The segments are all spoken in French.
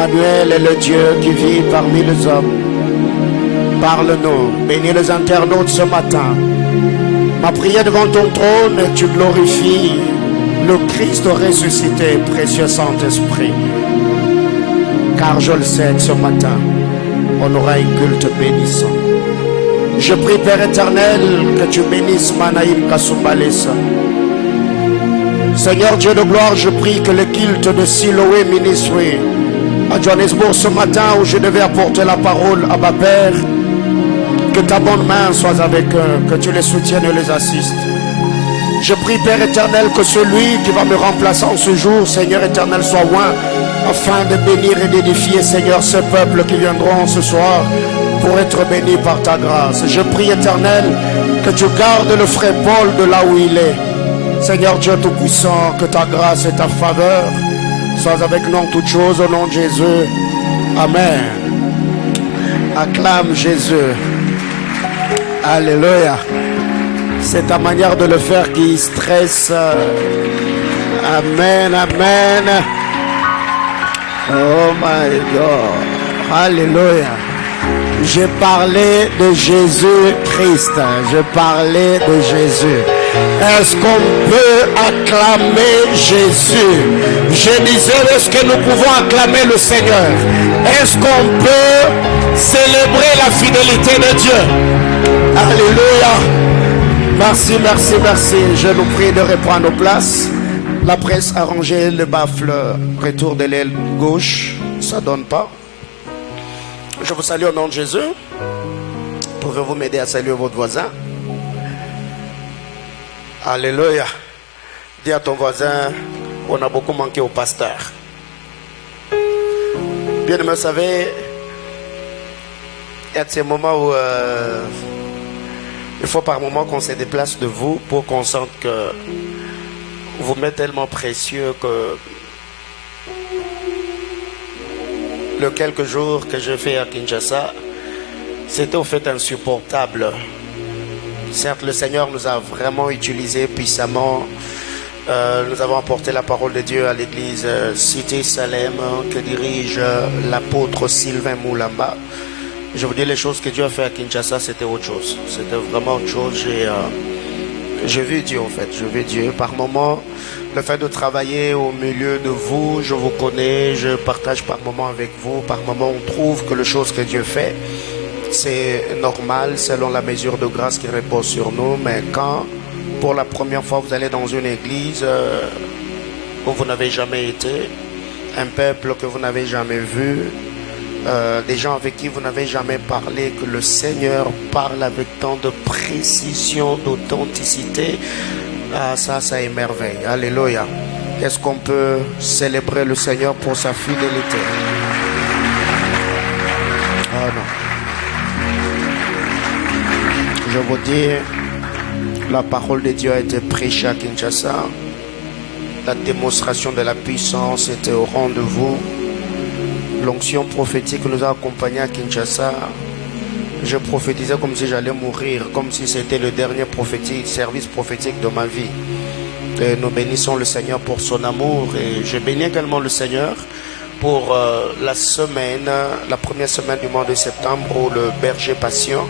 Emmanuel est le Dieu qui vit parmi les hommes. Parle-nous, bénis les internautes ce matin. Ma prière devant ton trône, tu glorifies le Christ ressuscité, précieux Saint-Esprit. Car je le sais, ce matin, on aura un culte bénissant. Je prie, Père éternel, que tu bénisses Manaïm Kasumbalesa. Seigneur Dieu de gloire, je prie que le culte de Siloé Ministry à Johannesburg ce matin où je devais apporter la parole à ma Père, que ta bonne main soit avec eux, que tu les soutiennes et les assistes. Je prie, Père éternel, que celui qui va me remplacer en ce jour, Seigneur éternel, soit loin, afin de bénir et d'édifier, Seigneur, ce peuple qui viendront ce soir pour être bénis par ta grâce. Je prie, éternel, que tu gardes le frère Paul de là où il est. Seigneur Dieu Tout-Puissant, que ta grâce et ta faveur soient avec nous en toutes choses, au nom de Jésus. Amen. Acclame Jésus. Alléluia. C'est ta manière de le faire qui stresse. Amen, amen. Oh my God. Alléluia. J'ai parlé de Jésus-Christ. Je parlais de Jésus. Est-ce qu'on peut acclamer Jésus? Je disais, est-ce que nous pouvons acclamer le Seigneur? Est-ce qu'on peut célébrer la fidélité de Dieu? Alléluia. Merci, merci, merci. Je nous prie de reprendre nos places. La presse a rangé le baffle retour de l'aile gauche. Ça donne pas. Je vous salue au nom de Jésus. Pouvez-vous m'aider à saluer votre voisin? Alléluia. Dis à ton voisin, on a beaucoup manqué au pasteur. Bien aimé, vous savez, il y a ces moments où il faut par moment qu'on se déplace de vous pour qu'on sente que vous m'êtes tellement précieux que le quelques jours que j'ai fait à Kinshasa, c'était au fait insupportable. Certes, le Seigneur nous a vraiment utilisés puissamment. Nous avons apporté la parole de Dieu à l'église Cité Salem que dirige l'apôtre Sylvain Moulamba. Je vous dis, les choses que Dieu a fait à Kinshasa, c'était autre chose. C'était vraiment autre chose. J'ai vu Dieu en fait. Je vu Dieu. Par moments, le fait de travailler au milieu de vous, je vous connais, je partage par moments avec vous. Par moments, on trouve que les choses que Dieu fait, c'est normal selon la mesure de grâce qui repose sur nous. Mais quand, pour la première fois, vous allez dans une église où vous n'avez jamais été, un peuple que vous n'avez jamais vu, des gens avec qui vous n'avez jamais parlé, que le Seigneur parle avec tant de précision, d'authenticité, ça émerveille. Alléluia. Est-ce qu'on peut célébrer le Seigneur pour sa fidélité? Oh non. Je vous dis, la parole de Dieu a été prêchée à Kinshasa. La démonstration de la puissance était au rendez-vous. L'onction prophétique nous a accompagnés à Kinshasa. Je prophétisais comme si j'allais mourir, comme si c'était le dernier service prophétique de ma vie. Et nous bénissons le Seigneur pour son amour. Et je bénis également le Seigneur pour la première semaine du mois de septembre où le berger patient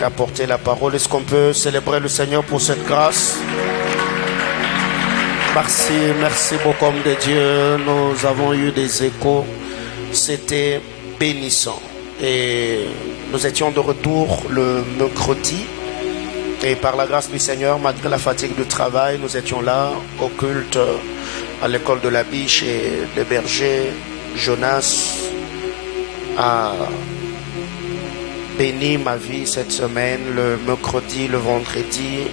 a porté la parole. Est-ce qu'on peut célébrer le Seigneur pour cette grâce? Merci, merci beaucoup homme de Dieu. Nous avons eu des échos. C'était bénissant. Et nous étions de retour le mercredi. Et par la grâce du Seigneur, malgré la fatigue du travail, nous étions là au culte à l'école de la Biche et le berger Jonas a béni ma vie cette semaine, le mercredi, le vendredi.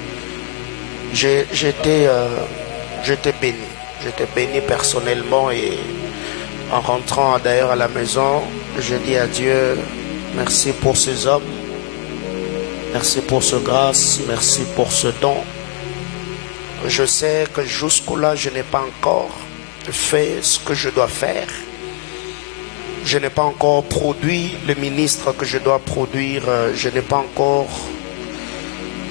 J'étais béni. J'étais béni personnellement et en rentrant d'ailleurs à la maison, je dis à Dieu, merci pour ces hommes, merci pour ce grâce, merci pour ce don. Je sais que jusque-là, je n'ai pas encore fait ce que je dois faire. Je n'ai pas encore produit le ministre que je dois produire. Je n'ai pas encore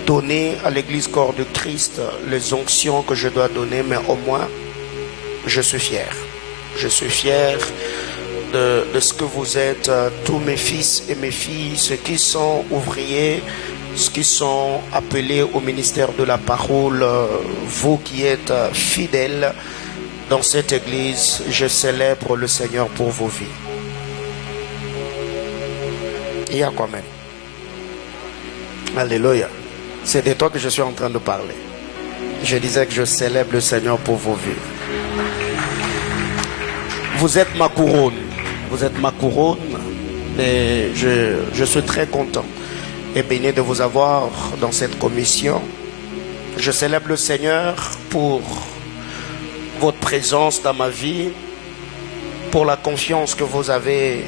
donné à l'église corps de Christ les onctions que je dois donner, mais au moins, je suis fier. Je suis fier de ce que vous êtes, tous mes fils et mes filles, ceux qui sont ouvriers, ceux qui sont appelés au ministère de la parole, vous qui êtes fidèles dans cette église, je célèbre le Seigneur pour vos vies. Il y a quand même. Alléluia. C'est de toi que je suis en train de parler. Je disais que je célèbre le Seigneur pour vos vies. Vous êtes ma couronne. Vous êtes ma couronne. Et je suis très content et béni de vous avoir dans cette commission. Je célèbre le Seigneur pour votre présence dans ma vie, pour la confiance que vous avez,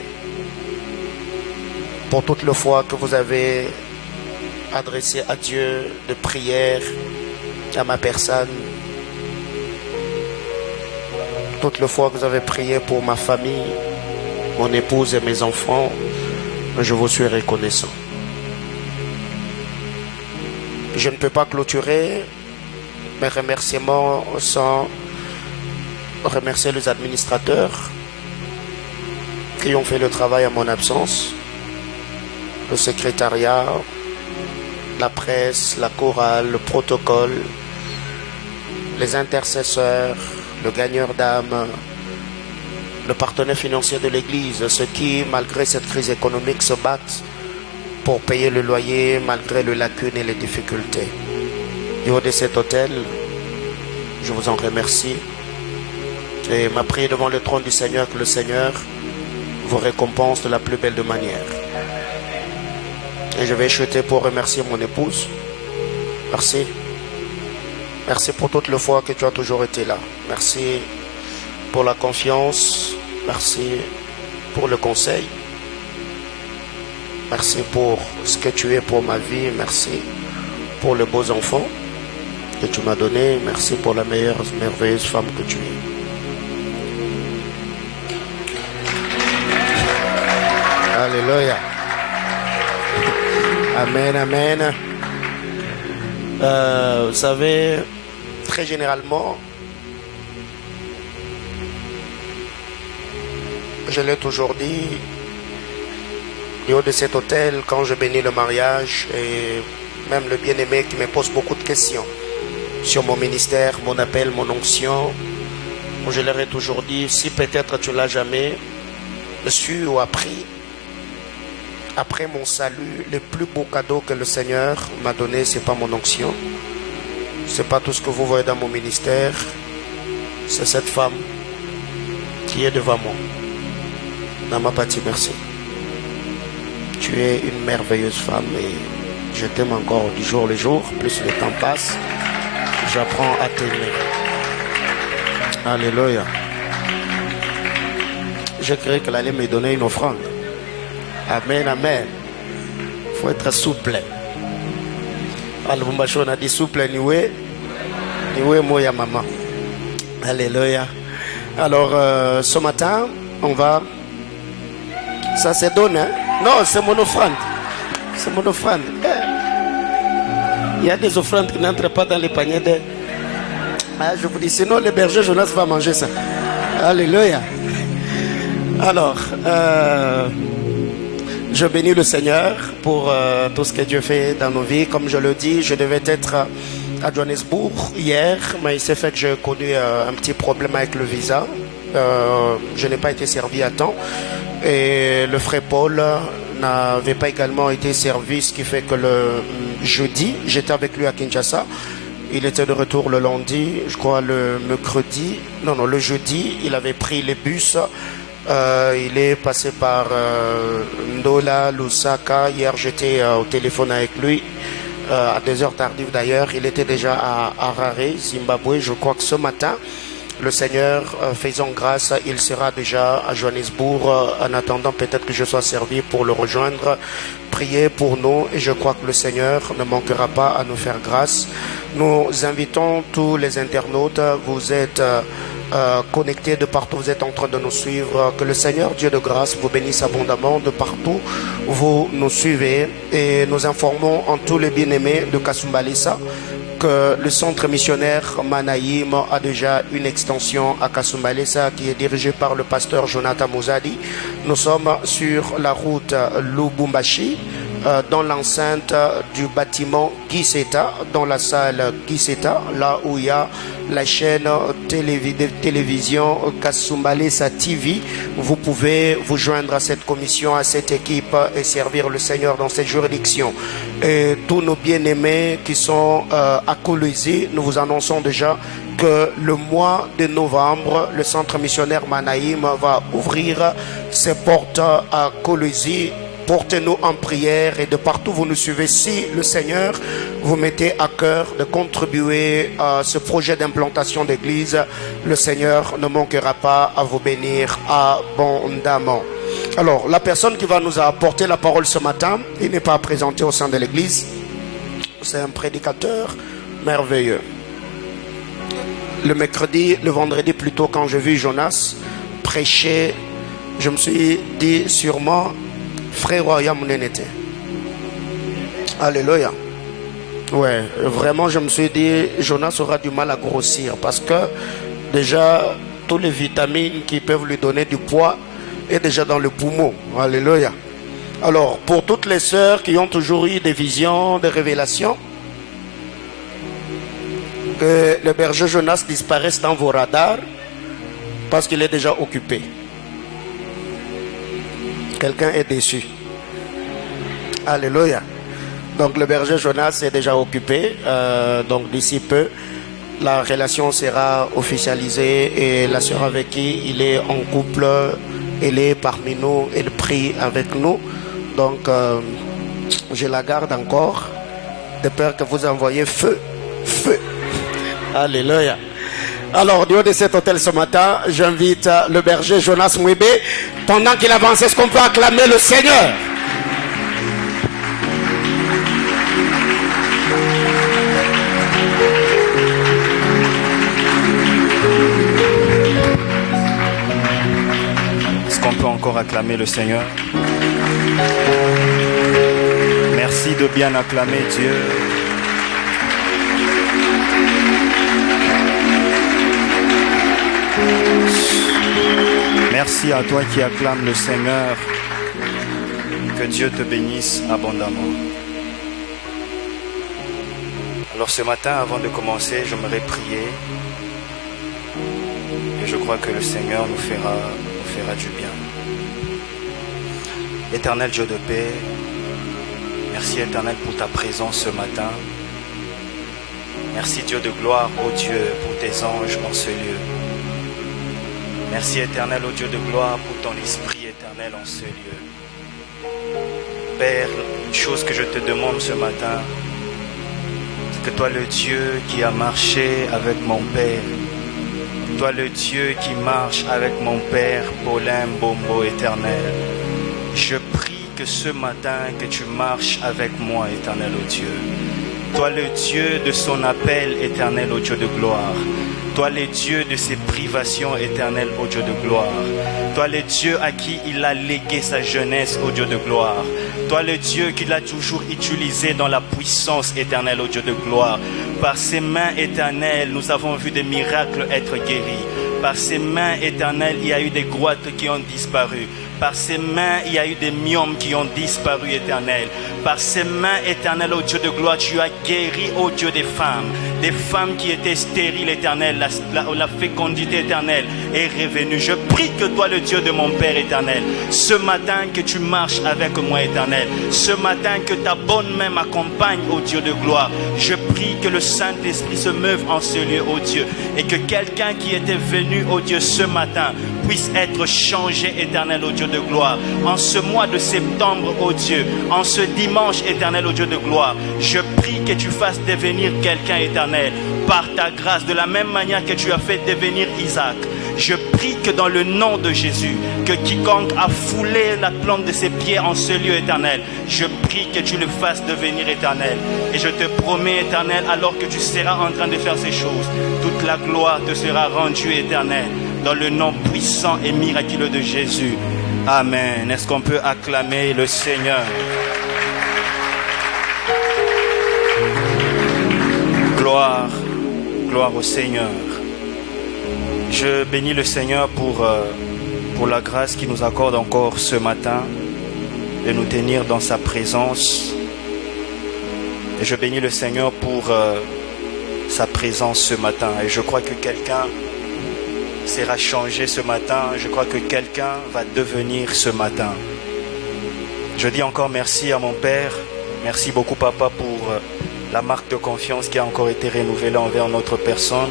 pour toute la foi que vous avez adressée à Dieu de prière, à ma personne, toute la fois que vous avez prié pour ma famille, mon épouse et mes enfants, je vous suis reconnaissant. Je ne peux pas clôturer mes remerciements sans remercier les administrateurs qui ont fait le travail à mon absence, le secrétariat, la presse, la chorale, le protocole, les intercesseurs, le gagneur d'âme, le partenaire financier de l'église, ceux qui, malgré cette crise économique, se battent pour payer le loyer malgré les lacunes et les difficultés. Du haut de cet hôtel, je vous en remercie. Et m'a prié devant le trône du Seigneur que le Seigneur vous récompense de la plus belle de manière. Et je vais chuter pour remercier mon épouse. Merci. Merci pour toute la fois que tu as toujours été là. Merci pour la confiance. Merci pour le conseil. Merci pour ce que tu es pour ma vie. Merci pour les beaux enfants que tu m'as donnés. Merci pour la merveilleuse femme que tu es. Alléluia. Amen, amen. Vous savez, très généralement, je l'ai toujours dit, du haut de cet hôtel, quand je bénis le mariage, et même le bien-aimé qui me pose beaucoup de questions sur mon ministère, mon appel, mon onction, je leur ai toujours dit, si peut-être tu ne l'as jamais su ou appris, après mon salut, le plus beau cadeau que le Seigneur m'a donné, ce n'est pas mon onction, ce n'est pas tout ce que vous voyez dans mon ministère, c'est cette femme qui est devant moi. Nama Pati, merci. Tu es une merveilleuse femme et je t'aime encore du jour le jour. Plus le temps passe, j'apprends à t'aimer. Alléluia. Je croyais qu'elle allait me donner une offrande. Amen, amen. Il faut être souple. Al-Bumbacho, on a dit souple, niwe moya maman. Alléluia. Alors, ce matin, on va... Ça se donne, hein? Non, c'est mon offrande. C'est mon offrande. Il y a des offrandes qui n'entrent pas dans les paniers de... Ah, je vous dis, sinon le berger Jonas va manger ça. Alléluia. Alors, je bénis le Seigneur pour tout ce que Dieu fait dans nos vies. Comme je le dis, je devais être à Johannesburg hier, mais il s'est fait que j'ai connu un petit problème avec le visa. Je n'ai pas été servi à temps. Et le frère Paul n'avait pas également été servi, ce qui fait que le jeudi, j'étais avec lui à Kinshasa. Il était de retour le lundi, je crois le mercredi, le jeudi, il avait pris les bus. Il est passé par Ndola, Lusaka. Hier, j'étais au téléphone avec lui, à 2 heures tardives d'ailleurs. Il était déjà à Harare, Zimbabwe. Je crois que ce matin, le Seigneur, faisant grâce, il sera déjà à Johannesburg. En attendant, peut-être que je sois servi pour le rejoindre. Priez pour nous et je crois que le Seigneur ne manquera pas à nous faire grâce. Nous invitons tous les internautes. Vous êtes connectés de partout, vous êtes en train de nous suivre. Que le Seigneur, Dieu de grâce, vous bénisse abondamment de partout. Vous nous suivez et nous informons en tous les bien-aimés de Kasumbalesa que le centre missionnaire Manaïm a déjà une extension à Kasumbalesa qui est dirigée par le pasteur Jonathan Mouzadi. Nous sommes sur la route Lubumbashi, dans l'enceinte du bâtiment Giseta, dans la salle Giseta, là où il y a la chaîne de télévision Kasumbalesa TV. Vous pouvez vous joindre à cette commission, à cette équipe et servir le Seigneur dans cette juridiction. Et tous nos bien-aimés qui sont à Kolwezi, nous vous annonçons déjà que le mois de novembre, le centre missionnaire Manaïm va ouvrir ses portes à Kolwezi. Portez-nous en prière et de partout où vous nous suivez, si le Seigneur vous mettez à cœur de contribuer à ce projet d'implantation d'église, le Seigneur ne manquera pas à vous bénir abondamment. Alors, la personne qui va nous apporter la parole ce matin, il n'est pas présenté au sein de l'église. C'est un prédicateur merveilleux. Le mercredi, le vendredi plutôt, quand j'ai vu Jonas prêcher, je me suis dit sûrement, frère Royam Nenete. Alléluia. Ouais, vraiment, je me suis dit, Jonas aura du mal à grossir parce que déjà, toutes les vitamines qui peuvent lui donner du poids est déjà dans le poumon. Alléluia. Alors, pour toutes les sœurs qui ont toujours eu des visions, des révélations, que le berger Jonas disparaisse dans vos radars parce qu'il est déjà occupé. Quelqu'un est déçu. Alléluia. Donc le berger Jonas est déjà occupé. Donc d'ici peu, la relation sera officialisée et la sœur avec qui il est en couple, elle est parmi nous, elle prie avec nous. Donc je la garde encore de peur que vous envoyez feu. Alléluia. Alors, du haut de cet hôtel ce matin, j'invite le berger Jonas Mwebe. Pendant qu'il avance, est-ce qu'on peut acclamer le Seigneur? Est-ce qu'on peut encore acclamer le Seigneur? Merci de bien acclamer Dieu. Merci à toi qui acclame le Seigneur. Que Dieu te bénisse abondamment. Alors ce matin, avant de commencer, j'aimerais prier. Et je crois que le Seigneur nous fera du bien. Éternel Dieu de paix, merci Éternel pour ta présence ce matin. Merci Dieu de gloire, ô Dieu, pour tes anges en ce lieu. Merci Éternel, ô Dieu de gloire, pour ton esprit éternel en ce lieu. Père, une chose que je te demande ce matin, c'est que toi le Dieu qui a marché avec mon Père, toi le Dieu qui marche avec mon Père, Paulin Bombo éternel, je prie que ce matin que tu marches avec moi, éternel, ô Dieu. Toi le Dieu de son appel éternel, ô Dieu de gloire. Toi le Dieu de ses privations éternelles, ô Dieu de gloire. Toi le Dieu à qui il a légué sa jeunesse, ô Dieu de gloire. Toi le Dieu qu'il a toujours utilisé dans la puissance éternelle, ô Dieu de gloire. Par ses mains éternelles, nous avons vu des miracles être guéris. Par ses mains éternelles, il y a eu des grottes qui ont disparu. Par ses mains, il y a eu des myomes qui ont disparu, éternel. Par ses mains éternelles, ô Dieu de gloire, tu as guéri, ô Dieu, des femmes qui étaient stériles, éternel. La fécondité éternelle est revenue. Je prie que toi, le Dieu de mon Père éternel, ce matin que tu marches avec moi, éternel. Ce matin que ta bonne main m'accompagne, ô Dieu de gloire. Je prie que le Saint-Esprit se meuve en ce lieu, ô Dieu. Et que quelqu'un qui était venu, ô Dieu, ce matin, puisse être changé, éternel, ô Dieu de gloire. En ce mois de septembre, ô Dieu, en ce dimanche, éternel, ô Dieu de gloire, je prie que tu fasses devenir quelqu'un, éternel, par ta grâce, de la même manière que tu as fait devenir Isaac. Je prie que dans le nom de Jésus, que quiconque a foulé la plante de ses pieds en ce lieu éternel, je prie que tu le fasses devenir éternel. Et je te promets, éternel, alors que tu seras en train de faire ces choses, toute la gloire te sera rendue, éternel, dans le nom puissant et miraculeux de Jésus. Amen. Est-ce qu'on peut acclamer le Seigneur? Gloire au Seigneur. Je bénis le Seigneur pour la grâce qu'il nous accorde encore ce matin de nous tenir dans sa présence. Et je bénis le Seigneur pour sa présence ce matin. Et je crois que quelqu'un sera changé ce matin. Je crois que quelqu'un va devenir ce matin. Je dis encore merci à mon Père. Merci beaucoup, Papa, pour la marque de confiance qui a encore été renouvelée envers notre personne.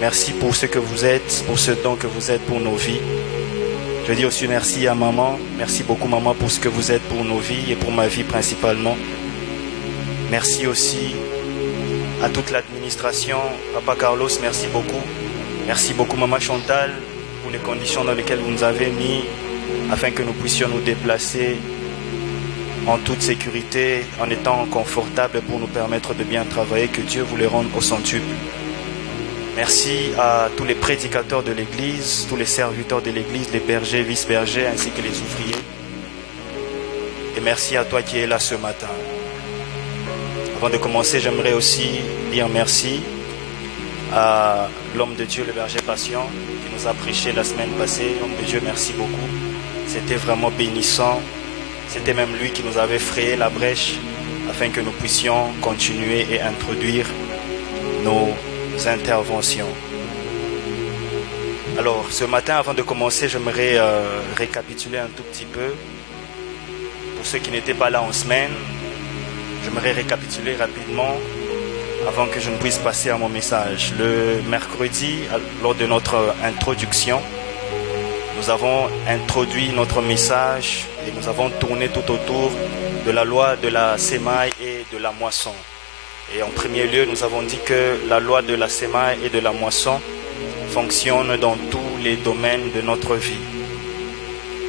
Merci pour ce que vous êtes, pour ce don que vous êtes pour nos vies. Je dis aussi merci à maman. Merci beaucoup, maman, pour ce que vous êtes pour nos vies et pour ma vie principalement. Merci aussi à toute l'administration. Papa Carlos, merci beaucoup. Merci beaucoup, maman Chantal, pour les conditions dans lesquelles vous nous avez mis afin que nous puissions nous déplacer en toute sécurité, en étant confortables pour nous permettre de bien travailler. Que Dieu vous les rende au centuple. Merci à tous les prédicateurs de l'Église, tous les serviteurs de l'Église, les bergers, vice-bergers, ainsi que les ouvriers. Et merci à toi qui es là ce matin. Avant de commencer, j'aimerais aussi dire merci à l'homme de Dieu, le berger patient, qui nous a prêché la semaine passée. Homme de Dieu, merci beaucoup. C'était vraiment bénissant. C'était même lui qui nous avait frayé la brèche afin que nous puissions continuer et introduire nos interventions. Alors, ce matin, avant de commencer, j'aimerais récapituler un tout petit peu. Pour ceux qui n'étaient pas là en semaine, j'aimerais récapituler rapidement avant que je ne puisse passer à mon message. Le mercredi, lors de notre introduction, nous avons introduit notre message et nous avons tourné tout autour de la loi de la sémaille et de la moisson. Et en premier lieu, nous avons dit que la loi de la sémaille et de la moisson fonctionne dans tous les domaines de notre vie.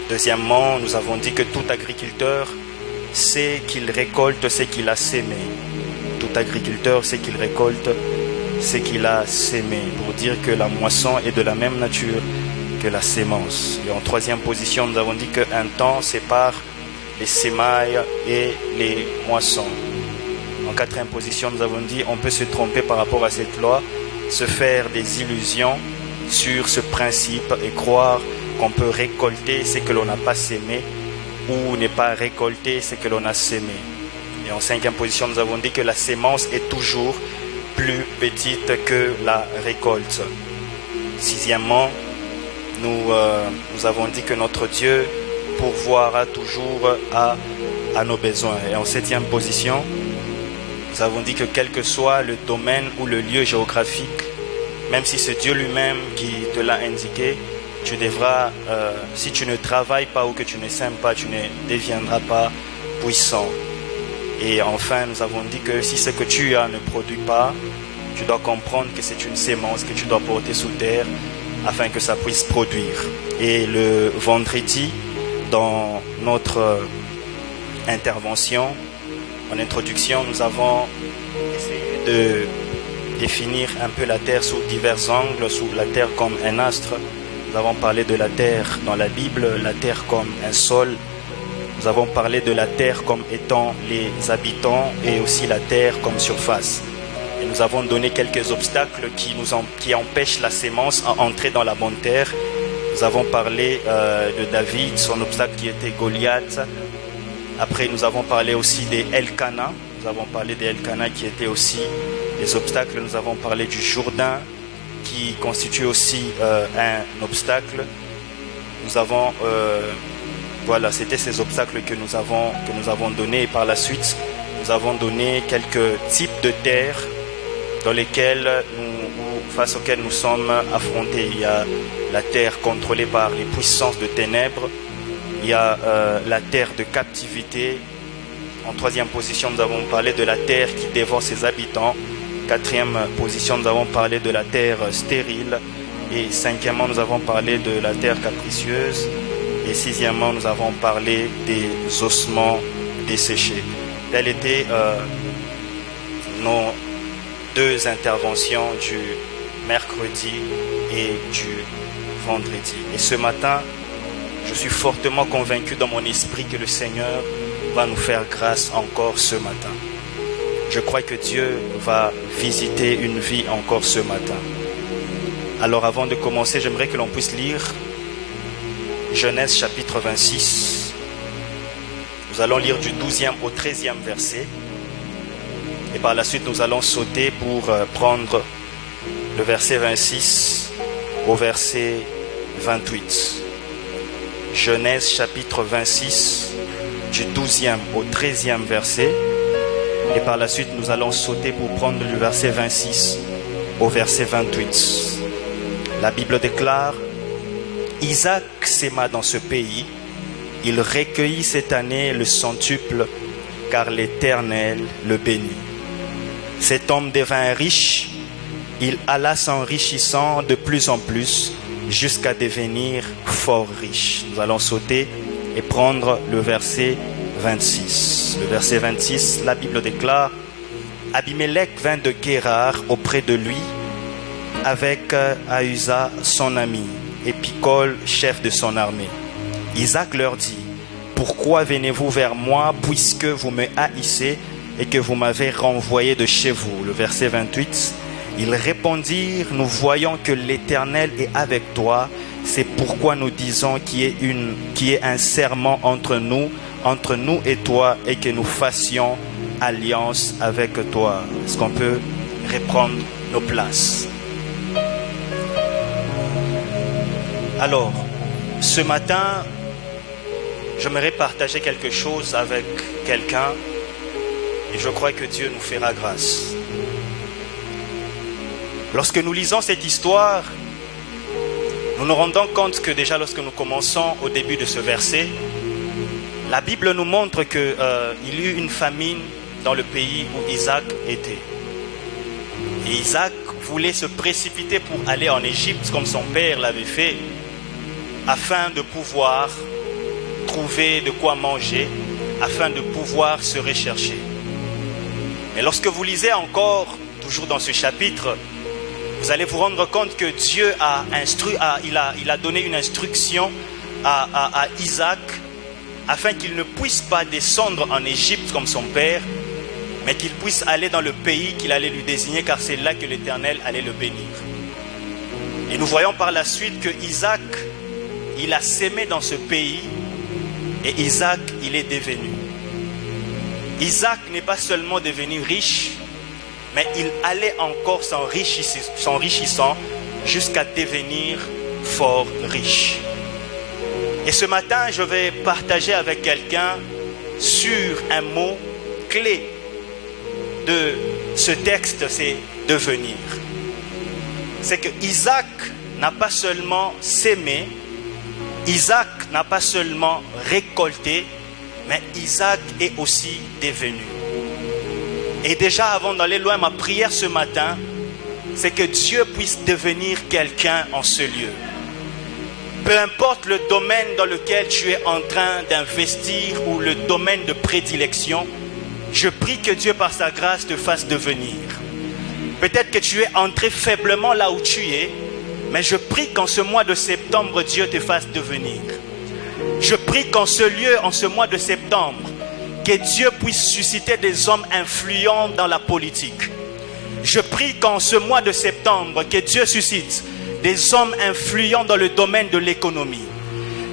Deuxièmement, nous avons dit que tout agriculteur sait qu'il récolte ce qu'il a sémé. Tout agriculteur sait qu'il récolte ce qu'il a sémé. Pour dire que la moisson est de la même nature que la sémence. Et en troisième position, nous avons dit qu'un temps sépare les sémailles et les moissons. En quatrième position, nous avons dit on peut se tromper par rapport à cette loi, se faire des illusions sur ce principe et croire qu'on peut récolter ce que l'on n'a pas sémé ou ne pas récolter ce que l'on a sémé. Et en cinquième position, nous avons dit que la sémence est toujours plus petite que la récolte. Sixièmement, nous avons dit que notre Dieu pourvoira toujours à nos besoins. Et en septième position, nous avons dit que quel que soit le domaine ou le lieu géographique, même si c'est Dieu lui-même qui te l'a indiqué, tu devras, si tu ne travailles pas ou que tu ne sèmes pas, tu ne deviendras pas puissant. Et enfin, nous avons dit que si ce que tu as ne produit pas, tu dois comprendre que c'est une sémence que tu dois porter sous terre afin que ça puisse produire. Et le vendredi, dans notre intervention, en introduction, nous avons essayé de définir un peu la terre sous divers angles, sous la terre comme un astre. Nous avons parlé de la terre dans la Bible, la terre comme un sol. Nous avons parlé de la terre comme étant les habitants et aussi la terre comme surface. Et nous avons donné quelques obstacles qui empêchent la sémence à entrer dans la bonne terre. Nous avons parlé de David, son obstacle qui était Goliath. Après, nous avons parlé aussi des Elkana. Nous avons parlé des Elkana qui étaient aussi des obstacles. Nous avons parlé du Jourdain qui constitue aussi un obstacle. Nous avons, voilà, c'était ces obstacles que nous avons donnés. Et par la suite, nous avons donné quelques types de terres dans lesquelles face auxquelles nous sommes affrontés. Il y a la terre contrôlée par les puissances de ténèbres. Il y a la terre de captivité. En troisième position, nous avons parlé de la terre qui dévore ses habitants. Quatrième position, nous avons parlé de la terre stérile. Et cinquièmement, nous avons parlé de la terre capricieuse. Et sixièmement, nous avons parlé des ossements desséchés. Telles étaient nos deux interventions du mercredi et du vendredi. Et ce matin, je suis fortement convaincu dans mon esprit que le Seigneur va nous faire grâce encore ce matin. Je crois que Dieu va visiter une vie encore ce matin. Alors avant de commencer, j'aimerais que l'on puisse lire Genèse chapitre 26. Nous allons lire du 12e au 13e verset. Et par la suite, nous allons sauter pour prendre le verset 26 au verset 28. Genèse chapitre 26, du 12e au 13e verset. Et par la suite, nous allons sauter pour prendre le verset 26 au verset 28. La Bible déclare: Isaac s'aima dans ce pays. Il recueillit cette année le centuple, car l'Éternel le bénit. Cet homme devint riche. Il alla s'enrichissant de plus en plus jusqu'à devenir fort riche. Nous allons sauter et prendre le verset 26. Le verset 26, la Bible déclare: Abimelech vint de Guérar auprès de lui avec Ahusa son ami et Picol chef de son armée. Isaac leur dit: Pourquoi venez-vous vers moi puisque vous me haïssez et que vous m'avez renvoyé de chez vous? Le verset 28, ils répondirent: Nous voyons que l'Éternel est avec toi. C'est pourquoi nous disons qu'il y ait un serment entre nous et toi, et que nous fassions alliance avec toi. Est-ce qu'on peut reprendre nos places? Alors, ce matin, j'aimerais partager quelque chose avec quelqu'un, et je crois que Dieu nous fera grâce. Lorsque nous lisons cette histoire, nous nous rendons compte que déjà lorsque nous commençons au début de ce verset, la Bible nous montre qu'il y eut une famine dans le pays où Isaac était. Et Isaac voulait se précipiter pour aller en Égypte comme son père l'avait fait, afin de pouvoir trouver de quoi manger, afin de pouvoir se rechercher. Mais lorsque vous lisez encore, toujours dans ce chapitre, vous allez vous rendre compte que Dieu a donné une instruction à Isaac afin qu'il ne puisse pas descendre en Égypte comme son père, mais qu'il puisse aller dans le pays qu'il allait lui désigner, car c'est là que l'Éternel allait le bénir. Et nous voyons par la suite que Isaac, il a sémé dans ce pays, et Isaac, il est devenu. Isaac n'est pas seulement devenu riche, mais il allait encore s'enrichissant jusqu'à devenir fort riche. Et ce matin, je vais partager avec quelqu'un sur un mot clé de ce texte, c'est devenir. C'est que Isaac n'a pas seulement sémé, Isaac n'a pas seulement récolté, mais Isaac est aussi devenu. Et déjà, avant d'aller loin, ma prière ce matin, c'est que Dieu puisse devenir quelqu'un en ce lieu. Peu importe le domaine dans lequel tu es en train d'investir ou le domaine de prédilection, je prie que Dieu, par sa grâce, te fasse devenir. Peut-être que tu es entré faiblement là où tu es, mais je prie qu'en ce mois de septembre, Dieu te fasse devenir. Je prie qu'en ce lieu, en ce mois de septembre, que Dieu puisse susciter des hommes influents dans la politique. Je prie qu'en ce mois de septembre, que Dieu suscite des hommes influents dans le domaine de l'économie.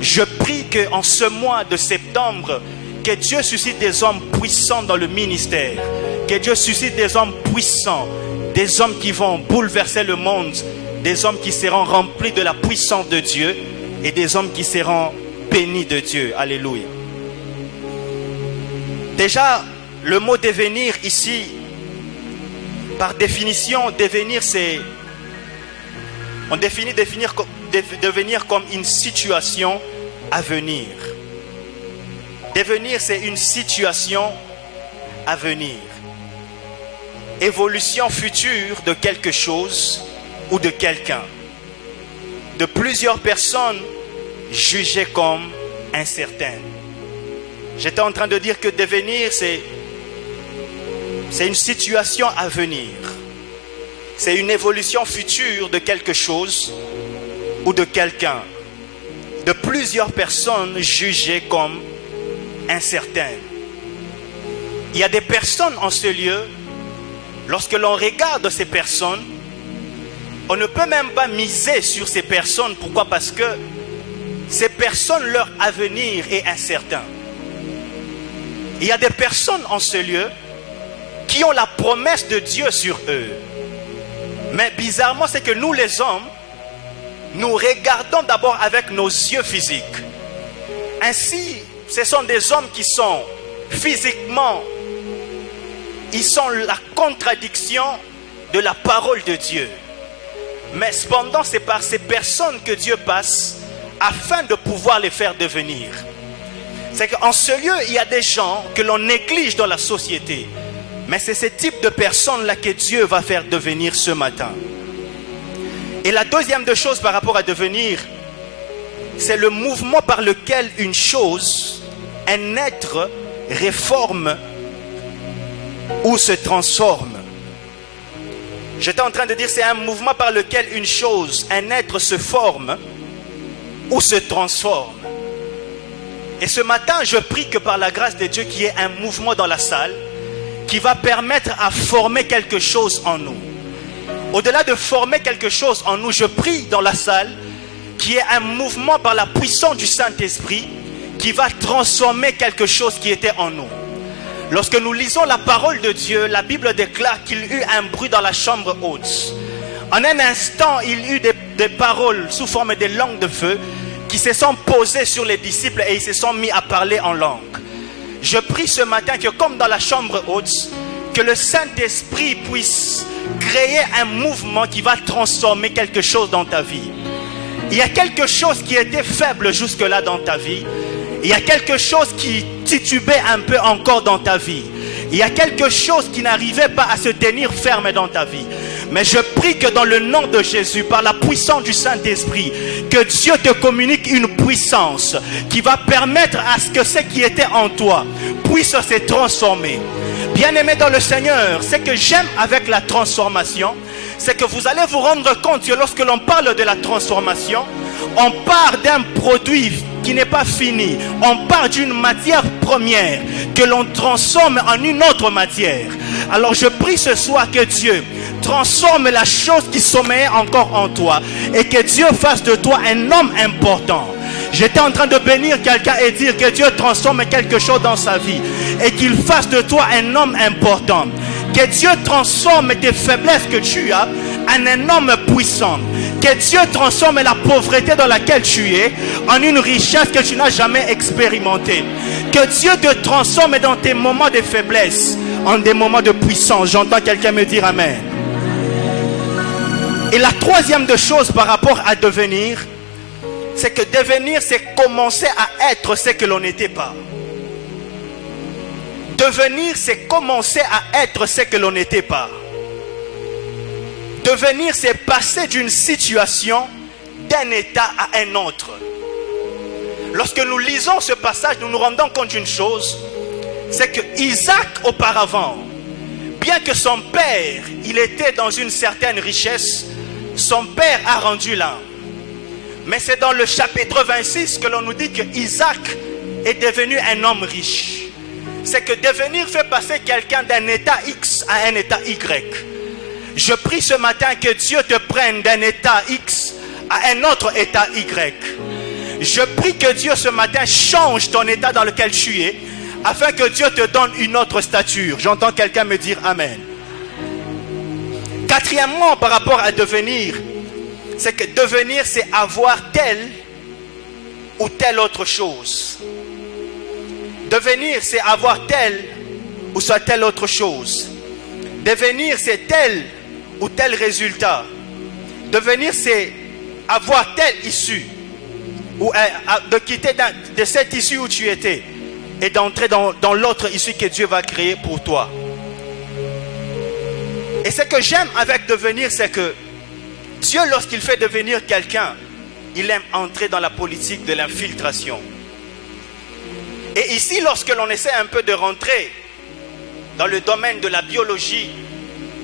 Je prie qu'en ce mois de septembre, que Dieu suscite des hommes puissants dans le ministère. Que Dieu suscite des hommes puissants, des hommes qui vont bouleverser le monde, des hommes qui seront remplis de la puissance de Dieu et des hommes qui seront bénis de Dieu. Alléluia. Déjà, le mot devenir ici, par définition, devenir c'est... On définit devenir comme une situation à venir. Devenir, c'est une situation à venir. Évolution future de quelque chose ou de quelqu'un. De plusieurs personnes jugées comme incertaines. J'étais en train de dire que devenir, c'est une situation à venir. C'est une évolution future de quelque chose ou de quelqu'un. De plusieurs personnes jugées comme incertaines. Il y a des personnes en ce lieu lorsque l'on regarde ces personnes, on ne peut même pas miser sur ces personnes. Pourquoi? Parce que ces personnes, leur avenir est incertain. Il y a des personnes en ce lieu qui ont la promesse de Dieu sur eux. Mais bizarrement, c'est que nous les hommes, nous regardons d'abord avec nos yeux physiques. Ainsi, ce sont des hommes qui sont physiquement, ils sont la contradiction de la parole de Dieu. Mais cependant, c'est par ces personnes que Dieu passe afin de pouvoir les faire devenir. C'est qu'en ce lieu, il y a des gens que l'on néglige dans la société. Mais c'est ce type de personnes-là que Dieu va faire devenir ce matin. Et la deuxième des choses par rapport à devenir, c'est le mouvement par lequel une chose, un être, réforme ou se transforme. J'étais en train de dire c'est un mouvement par lequel une chose, un être se forme ou se transforme. Et ce matin, je prie que par la grâce de Dieu qu'il y ait un mouvement dans la salle qui va permettre à former quelque chose en nous. Au-delà de former quelque chose en nous, je prie dans la salle qu'il y ait un mouvement par la puissance du Saint-Esprit qui va transformer quelque chose qui était en nous. Lorsque nous lisons la parole de Dieu, la Bible déclare qu'il y eut un bruit dans la chambre haute. En un instant, il y eut des paroles sous forme de langues de feu qui se sont posées sur les disciples et ils se sont mis à parler en langue. Je prie ce matin que comme dans la chambre haute, que le Saint-Esprit puisse créer un mouvement qui va transformer quelque chose dans ta vie. Il y a quelque chose qui était faible jusque-là dans ta vie. Il y a quelque chose qui titubait un peu encore dans ta vie. Il y a quelque chose qui n'arrivait pas à se tenir ferme dans ta vie. Mais je prie que dans le nom de Jésus, par la puissance du Saint-Esprit, que Dieu te communique une puissance qui va permettre à ce que ce qui était en toi puisse se transformer. Bien-aimés dans le Seigneur, ce que j'aime avec la transformation, c'est que vous allez vous rendre compte que lorsque l'on parle de la transformation, on part d'un produit qui n'est pas fini. On part d'une matière première que l'on transforme en une autre matière. Alors je prie ce soir que Dieu transforme la chose qui sommeillait encore en toi et que Dieu fasse de toi un homme important. J'étais en train de bénir quelqu'un et dire que Dieu transforme quelque chose dans sa vie et qu'il fasse de toi un homme important. Que Dieu transforme tes faiblesses que tu as en un homme puissant. Que Dieu transforme la pauvreté dans laquelle tu es en une richesse que tu n'as jamais expérimentée. Que Dieu te transforme dans tes moments de faiblesse en des moments de puissance. J'entends quelqu'un me dire Amen. Et la troisième des choses par rapport à devenir, c'est que devenir, c'est commencer à être ce que l'on n'était pas. Devenir, c'est commencer à être ce que l'on n'était pas. Devenir, c'est passer d'une situation, d'un état à un autre. Lorsque nous lisons ce passage, nous nous rendons compte d'une chose, c'est que Isaac auparavant, bien que son père, il était dans une certaine richesse, son père a rendu l'âme. Mais c'est dans le chapitre 26 que l'on nous dit que Isaac est devenu un homme riche. C'est que devenir fait passer quelqu'un d'un état X à un état Y. Je prie ce matin que Dieu te prenne d'un état X à un autre état Y. Je prie que Dieu ce matin change ton état dans lequel tu es, afin que Dieu te donne une autre stature. J'entends quelqu'un me dire Amen. Quatrièmement, par rapport à devenir, c'est que devenir, c'est avoir telle ou telle autre chose. Devenir, c'est avoir telle ou soit telle autre chose. Devenir, c'est tel ou tel résultat. Devenir, c'est avoir telle issue. Ou de quitter de cette issue où tu étais et d'entrer dans l'autre issue que Dieu va créer pour toi. Et ce que j'aime avec devenir, c'est que Dieu, lorsqu'il fait devenir quelqu'un, il aime entrer dans la politique de l'infiltration. Et ici, lorsque l'on essaie un peu de rentrer dans le domaine de la biologie,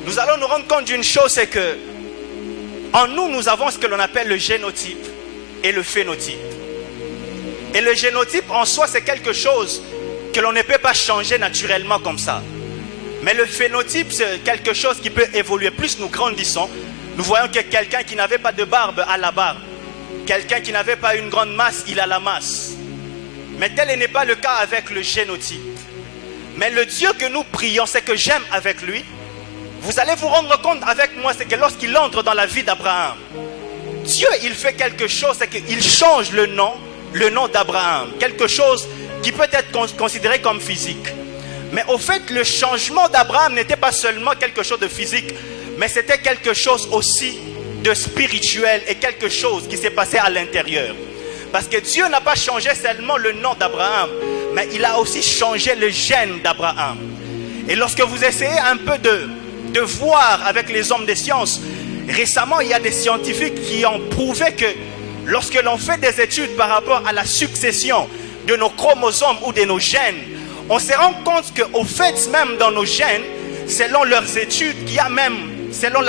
nous allons nous rendre compte d'une chose, c'est que en nous, nous avons ce que l'on appelle le génotype et le phénotype. Et le génotype en soi, c'est quelque chose que l'on ne peut pas changer naturellement comme ça. Mais le phénotype, c'est quelque chose qui peut évoluer. Plus nous grandissons, nous voyons que quelqu'un qui n'avait pas de barbe a la barbe. Quelqu'un qui n'avait pas une grande masse, il a la masse. Mais tel n'est pas le cas avec le génotype. Mais le Dieu que nous prions, c'est que j'aime avec lui. Vous allez vous rendre compte avec moi, c'est que lorsqu'il entre dans la vie d'Abraham, Dieu, il fait quelque chose, c'est qu'il change le nom d'Abraham. Quelque chose qui peut être considéré comme physique. Mais au fait, le changement d'Abraham n'était pas seulement quelque chose de physique, mais c'était quelque chose aussi de spirituel et quelque chose qui s'est passé à l'intérieur. Parce que Dieu n'a pas changé seulement le nom d'Abraham, mais il a aussi changé le gène d'Abraham. Et lorsque vous essayez un peu de voir avec les hommes des sciences, récemment il y a des scientifiques qui ont prouvé que lorsque l'on fait des études par rapport à la succession de nos chromosomes ou de nos gènes, on se rend compte qu'au fait même dans nos gènes, selon leurs études, il y a même, selon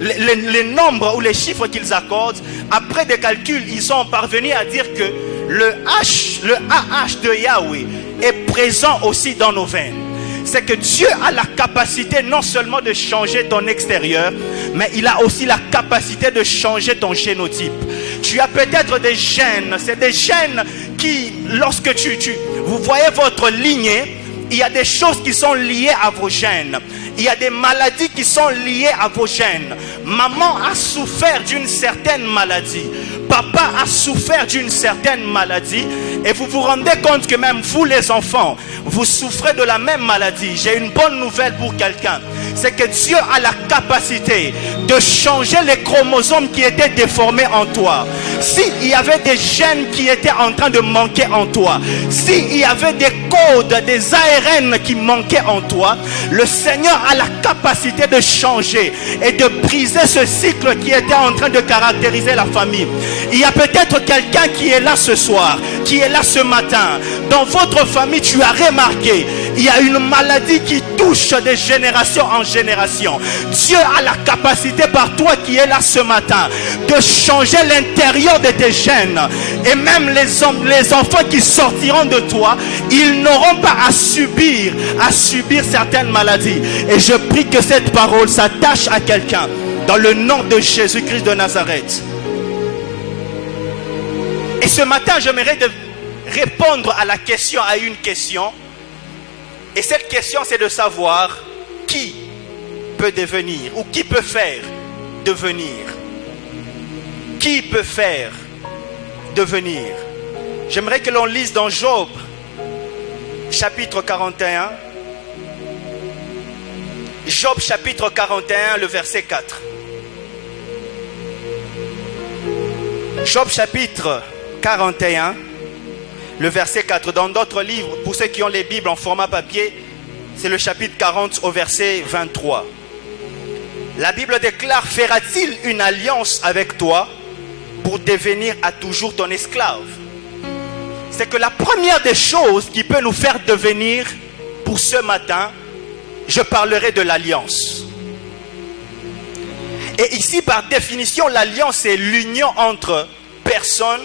les nombres ou les chiffres qu'ils accordent, après des calculs, ils sont parvenus à dire que le AH de Yahweh est présent aussi dans nos veines. C'est que Dieu a la capacité non seulement de changer ton extérieur, mais il a aussi la capacité de changer ton génotype. Tu as peut-être des gènes, c'est des gènes qui, lorsque vous voyez votre lignée, il y a des choses qui sont liées à vos gènes. Il y a des maladies qui sont liées à vos gènes. Maman a souffert d'une certaine maladie. Papa a souffert d'une certaine maladie. Et vous vous rendez compte que même vous les enfants, vous souffrez de la même maladie. J'ai une bonne nouvelle pour quelqu'un. C'est que Dieu a la capacité de changer les chromosomes qui étaient déformés en toi. S'il y avait des gènes qui étaient en train de manquer en toi, s'il y avait des codes, des ARN qui manquaient en toi, le Seigneur a la capacité de changer et de briser ce cycle qui était en train de caractériser la famille. Il y a peut-être quelqu'un qui est là ce soir, qui est là ce matin. Dans votre famille, tu as remarqué, il y a une maladie qui touche de génération en génération. Dieu a la capacité par toi qui est là ce matin de changer l'intérieur de tes gènes. Et même les enfants qui sortiront de toi, ils n'auront pas à subir certaines maladies. Et je prie que cette parole s'attache à quelqu'un dans le nom de Jésus-Christ de Nazareth. Et ce matin, j'aimerais répondre à une question. Et cette question, c'est de savoir qui peut devenir ou qui peut faire devenir. Qui peut faire devenir? J'aimerais que l'on lise dans Job, chapitre 41. Job, chapitre 41, le verset 4. Job, chapitre 41, le verset 4. Dans d'autres livres, pour ceux qui ont les Bibles en format papier, c'est le chapitre 40 au verset 23. La Bible déclare: fera-t-il une alliance avec toi pour devenir à toujours ton esclave? C'est que la première des choses qui peut nous faire devenir, pour ce matin, je parlerai de l'alliance. Et ici, par définition, l'alliance, c'est l'union entre personnes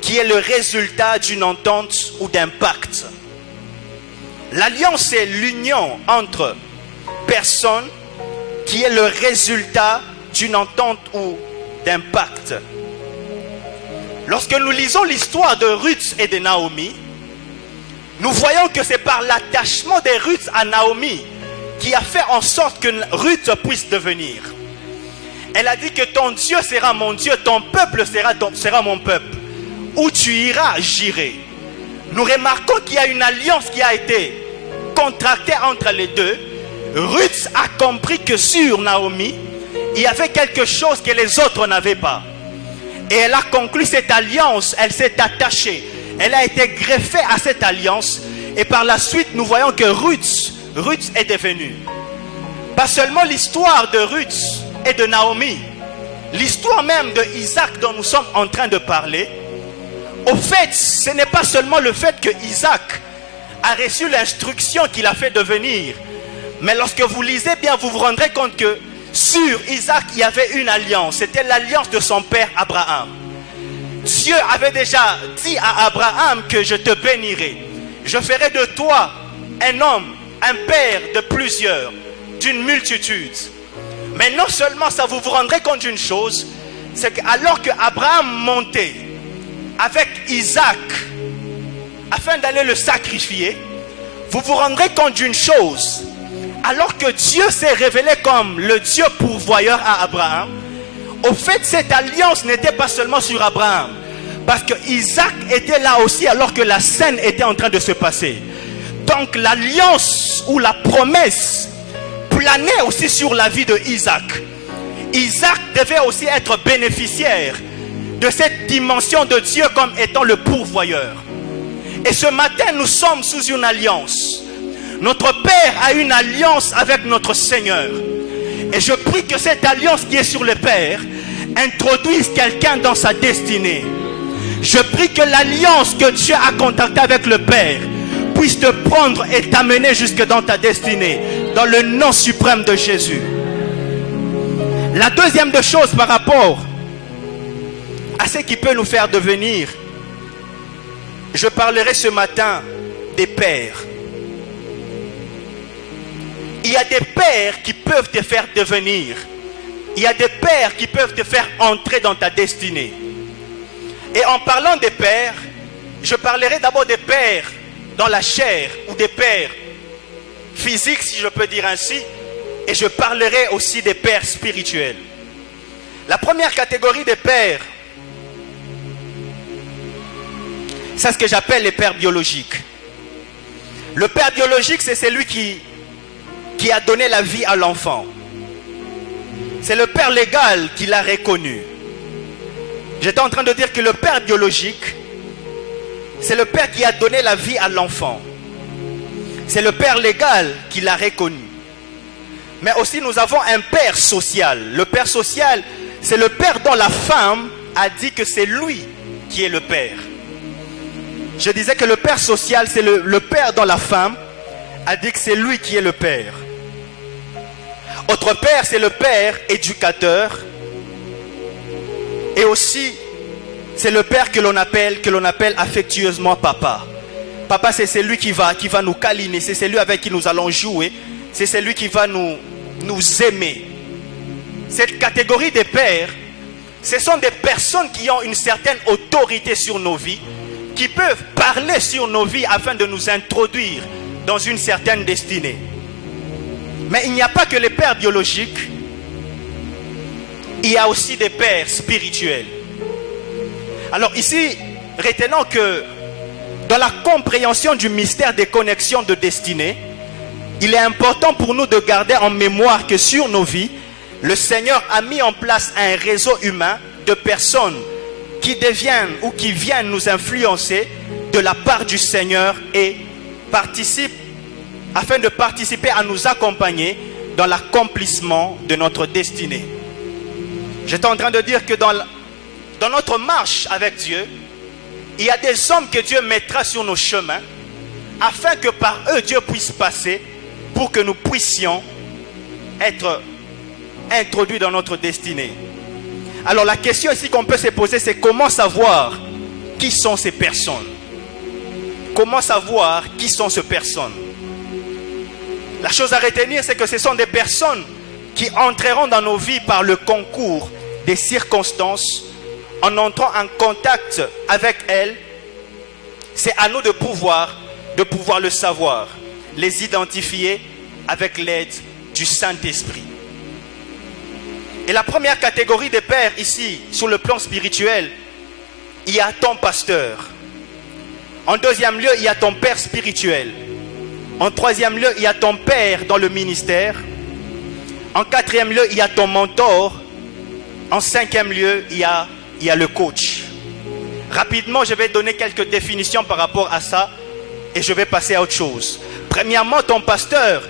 qui est le résultat d'une entente ou d'un pacte. L'alliance, c'est l'union entre personnes qui est le résultat d'une entente ou d'un pacte. Lorsque nous lisons l'histoire de Ruth et de Naomi, nous voyons que c'est par l'attachement de Ruth à Naomi qui a fait en sorte que Ruth puisse devenir. Elle a dit que ton Dieu sera mon Dieu, ton peuple sera mon peuple. Où tu iras, j'irai. Nous remarquons qu'il y a une alliance qui a été contractée entre les deux. Ruth a compris que sur Naomi, il y avait quelque chose que les autres n'avaient pas. Et elle a conclu cette alliance, elle s'est attachée. Elle a été greffée à cette alliance. Et par la suite, nous voyons que Ruth est devenue. Pas seulement l'histoire de Ruth et de Naomi, l'histoire même de Isaac dont nous sommes en train de parler. Au fait, ce n'est pas seulement le fait que Isaac a reçu l'instruction qu'il a fait devenir. Mais lorsque vous lisez bien, vous vous rendrez compte que sur Isaac, il y avait une alliance. C'était l'alliance de son père Abraham. Dieu avait déjà dit à Abraham que je te bénirai. Je ferai de toi un homme un père de plusieurs, d'une multitude. Mais non seulement ça, vous vous rendrez compte d'une chose, c'est qu'alors qu'Abraham montait avec Isaac afin d'aller le sacrifier, vous vous rendrez compte d'une chose. Alors que Dieu s'est révélé comme le Dieu pourvoyeur à Abraham, au fait, cette alliance n'était pas seulement sur Abraham, parce que Isaac était là aussi alors que la scène était en train de se passer. Donc l'alliance ou la promesse planait aussi sur la vie de Isaac. Isaac devait aussi être bénéficiaire de cette dimension de Dieu comme étant le pourvoyeur. Et ce matin, nous sommes sous une alliance. Notre Père a une alliance avec notre Seigneur. Et je prie que cette alliance qui est sur le Père introduise quelqu'un dans sa destinée. Je prie que l'alliance que Dieu a contactée avec le Père puisse te prendre et t'amener jusque dans ta destinée, dans le nom suprême de Jésus. La deuxième des choses par rapport à ce qui peut nous faire devenir, je parlerai ce matin des pères. Il y a des pères qui peuvent te faire devenir. Il y a des pères qui peuvent te faire entrer dans ta destinée. Et en parlant des pères, je parlerai d'abord des pères dans la chair ou des pères physiques, si je peux dire ainsi. Et je parlerai aussi des pères spirituels. La première catégorie des pères, c'est ce que j'appelle les pères biologiques. Le père biologique, c'est celui qui a donné la vie à l'enfant. C'est le père légal qui l'a reconnu. J'étais en train de dire que le père biologique, c'est le père qui a donné la vie à l'enfant. C'est le père légal qui l'a reconnu. Mais aussi nous avons un père social. Le père social, c'est le père dont la femme a dit que c'est lui qui est le père. Je disais que le père social, c'est le père dont la femme a dit que c'est lui qui est le père. Autre père, c'est le père éducateur. Et aussi, c'est le père que l'on appelle affectueusement papa. Papa, c'est celui qui va nous câliner, c'est celui avec qui nous allons jouer, c'est celui qui va nous aimer. Cette catégorie de pères, ce sont des personnes qui ont une certaine autorité sur nos vies, qui peuvent parler sur nos vies afin de nous introduire dans une certaine destinée. Mais il n'y a pas que les pères biologiques, il y a aussi des pères spirituels. Alors ici, retenons que dans la compréhension du mystère des connexions de destinée, il est important pour nous de garder en mémoire que sur nos vies, le Seigneur a mis en place un réseau humain de personnes qui deviennent ou qui viennent nous influencer de la part du Seigneur et participent afin de participer à nous accompagner dans l'accomplissement de notre destinée. J'étais en train de dire que dans notre marche avec Dieu, il y a des hommes que Dieu mettra sur nos chemins afin que par eux Dieu puisse passer pour que nous puissions être introduits dans notre destinée. Alors la question ici qu'on peut se poser, c'est comment savoir qui sont ces personnes? Comment savoir qui sont ces personnes? La chose à retenir, c'est que ce sont des personnes qui entreront dans nos vies par le concours des circonstances. En entrant en contact avec elles, c'est à nous de pouvoir le savoir, les identifier avec l'aide du Saint-Esprit. Et la première catégorie des pères ici, sur le plan spirituel, il y a ton pasteur. En deuxième lieu, il y a ton père spirituel. En troisième lieu, il y a ton père dans le ministère. En quatrième lieu, il y a ton mentor. En cinquième lieu, il y a le coach. Rapidement, je vais donner quelques définitions par rapport à ça et je vais passer à autre chose. Premièrement, ton pasteur,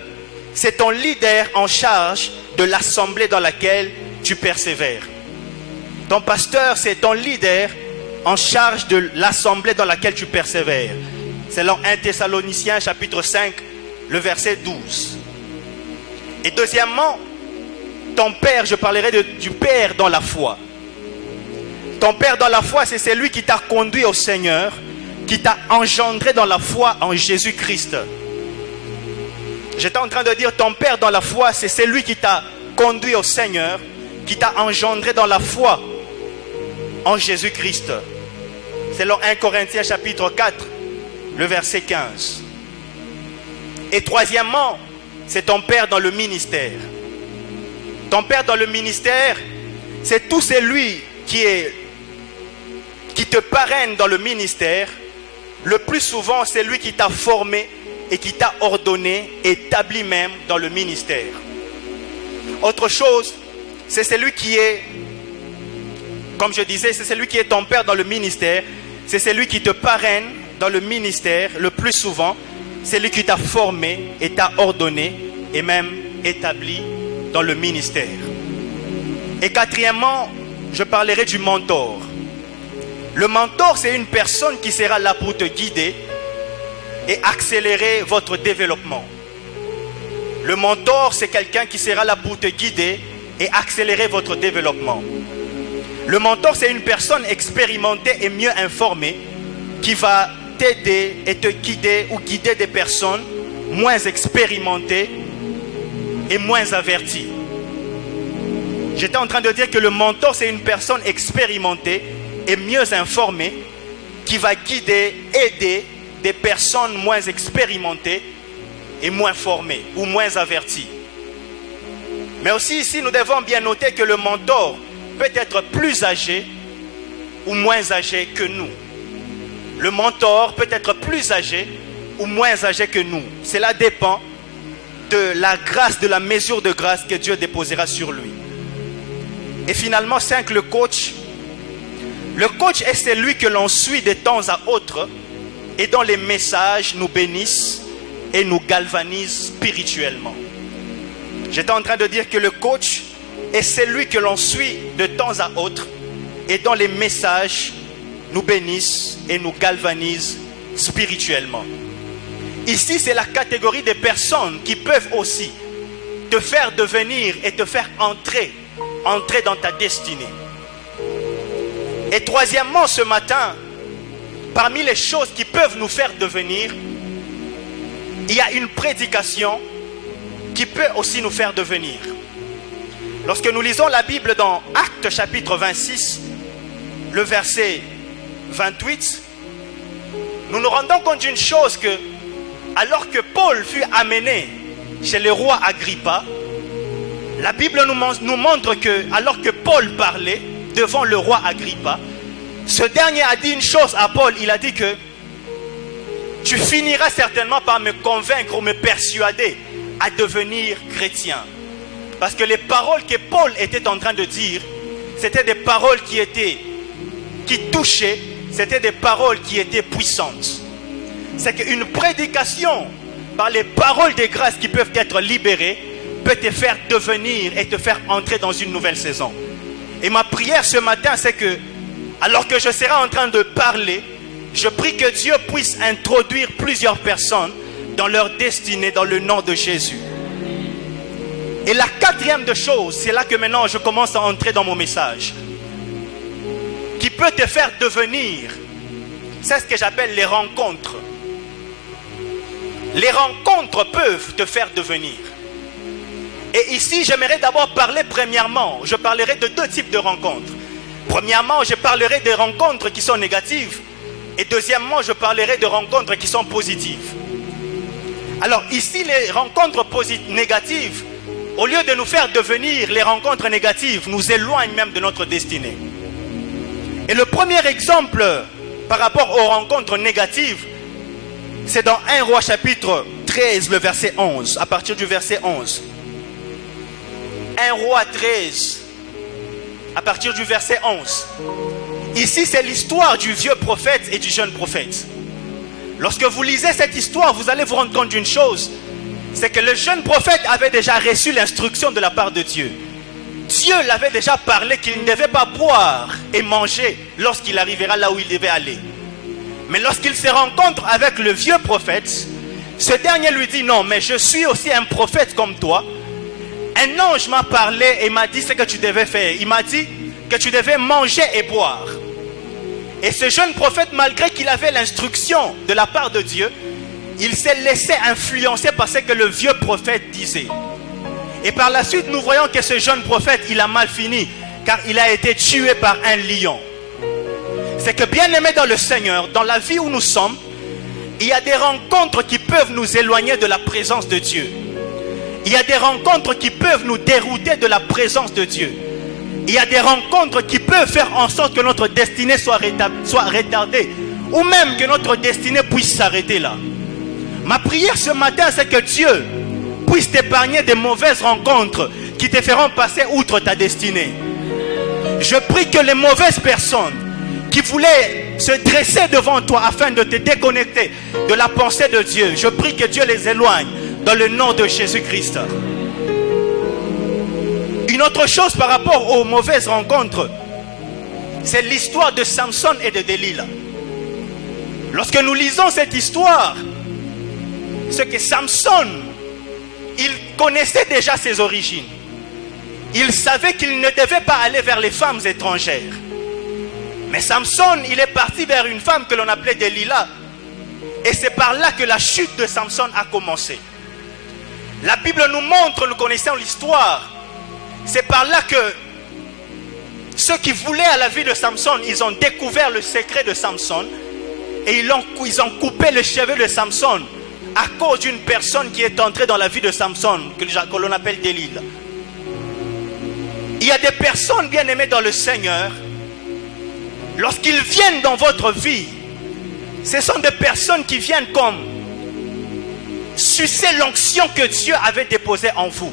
c'est ton leader en charge de l'assemblée dans laquelle tu persévères. Ton pasteur, c'est ton leader en charge de l'assemblée dans laquelle tu persévères. Selon 1 Thessaloniciens chapitre 5, le verset 12. Et deuxièmement, ton père, je parlerai du père dans la foi. Ton père dans la foi, c'est celui qui t'a conduit au Seigneur, qui t'a engendré dans la foi en Jésus-Christ. J'étais en train de dire, ton père dans la foi, c'est celui qui t'a conduit au Seigneur, qui t'a engendré dans la foi en Jésus-Christ. Selon 1 Corinthiens chapitre 4, le verset 15. Et troisièmement, c'est ton père dans le ministère. Ton père dans le ministère, c'est tout celui qui te parraine dans le ministère. Le plus souvent, c'est lui qui t'a formé et qui t'a ordonné, établi même dans le ministère. Autre chose, c'est celui qui est, comme je disais, c'est celui qui est ton père dans le ministère. C'est celui qui te parraine dans le ministère. Le plus souvent, c'est lui qui t'a formé et t'a ordonné et même établi dans le ministère. Et quatrièmement, je parlerai du mentor. Le mentor, c'est une personne qui sera là pour te guider et accélérer votre développement. Le mentor, c'est quelqu'un qui sera là pour te guider et accélérer votre développement. Le mentor, c'est une personne expérimentée et mieux informée qui va t'aider et te guider ou guider des personnes moins expérimentées et moins averties. J'étais en train de dire que le mentor, c'est une personne expérimentée et mieux informée qui va guider, aider des personnes moins expérimentées et moins formées ou moins averties. Mais aussi ici, nous devons bien noter que le mentor peut être plus âgé ou moins âgé que nous. Le mentor peut être plus âgé ou moins âgé que nous. Cela dépend de la grâce, de la mesure de grâce que Dieu déposera sur lui. Et finalement, 5, le coach. Le coach est celui que l'on suit de temps à autre et dont les messages nous bénissent et nous galvanisent spirituellement. J'étais en train de dire que le coach est celui que l'on suit de temps à autre et dont les messages nous bénissent et nous galvanisent spirituellement. Ici, c'est la catégorie des personnes qui peuvent aussi te faire devenir et te faire entrer dans ta destinée. Et troisièmement, ce matin, parmi les choses qui peuvent nous faire devenir, il y a une prédication qui peut aussi nous faire devenir. Lorsque nous lisons la Bible dans Actes chapitre 26, le verset 28, nous nous rendons compte d'une chose que, alors que Paul fut amené chez le roi Agrippa, la Bible nous montre que, alors que Paul parlait devant le roi Agrippa, ce dernier a dit une chose à Paul. Il a dit que tu finiras certainement par me convaincre ou me persuader à devenir chrétien. Parce que les paroles que Paul était en train de dire, c'était des paroles qui touchaient, c'était des paroles qui étaient puissantes. C'est qu'une prédication par les paroles de grâce qui peuvent être libérées peut te faire devenir et te faire entrer dans une nouvelle saison. Et ma prière ce matin, c'est que, alors que je serai en train de parler, je prie que Dieu puisse introduire plusieurs personnes dans leur destinée, dans le nom de Jésus. Et la quatrième de choses, c'est là que maintenant je commence à entrer dans mon message, qui peut te faire devenir, c'est ce que j'appelle les rencontres. Les rencontres peuvent te faire devenir. Et ici, j'aimerais d'abord parler premièrement, je parlerai de deux types de rencontres. Premièrement, je parlerai des rencontres qui sont négatives. Et deuxièmement, je parlerai de rencontres qui sont positives. Alors ici, les rencontres négatives, au lieu de nous faire devenir, les rencontres négatives nous éloignent même de notre destinée. Et le premier exemple par rapport aux rencontres négatives, c'est dans 1 Roi chapitre 13, le verset 11, à partir du verset 11. 1 Roi 13, à partir du verset 11. Ici, c'est l'histoire du vieux prophète et du jeune prophète. Lorsque vous lisez cette histoire, vous allez vous rendre compte d'une chose. C'est que le jeune prophète avait déjà reçu l'instruction de la part de Dieu. Dieu l'avait déjà parlé qu'il ne devait pas boire et manger lorsqu'il arrivera là où il devait aller. Mais lorsqu'il se rencontre avec le vieux prophète, ce dernier lui dit: non, mais je suis aussi un prophète comme toi. Un ange m'a parlé et m'a dit ce que tu devais faire. Il m'a dit que tu devais manger et boire. Et ce jeune prophète, malgré qu'il avait l'instruction de la part de Dieu, il s'est laissé influencer par ce que le vieux prophète disait. Et par la suite, nous voyons que ce jeune prophète, il a mal fini, car il a été tué par un lion. C'est que, bien aimé dans le Seigneur, dans la vie où nous sommes, il y a des rencontres qui peuvent nous éloigner de la présence de Dieu. Il y a des rencontres qui peuvent nous dérouter de la présence de Dieu. Il y a des rencontres qui peuvent faire en sorte que notre destinée soit retardée, ou même que notre destinée puisse s'arrêter là. Ma prière ce matin, c'est que Dieu puisse t'épargner des mauvaises rencontres qui te feront passer outre ta destinée. Je prie que les mauvaises personnes qui voulaient se dresser devant toi afin de te déconnecter de la pensée de Dieu, je prie que Dieu les éloigne dans le nom de Jésus-Christ. Une autre chose par rapport aux mauvaises rencontres, c'est l'histoire de Samson et de Delilah. Lorsque nous lisons cette histoire, c'est que Samson, il connaissait déjà ses origines. Il savait qu'il ne devait pas aller vers les femmes étrangères. Mais Samson, il est parti vers une femme que l'on appelait Delilah. Et c'est par là que la chute de Samson a commencé. La Bible nous montre, nous connaissons l'histoire. C'est par là que ceux qui voulaient à la vie de Samson, ils ont découvert le secret de Samson. Et ils ont coupé les cheveux de Samson à cause d'une personne qui est entrée dans la vie de Samson, que l'on appelle Delilah. Il y a des personnes bien aimées dans le Seigneur. Lorsqu'ils viennent dans votre vie, ce sont des personnes qui viennent comme sucer l'onction que Dieu avait déposée en vous.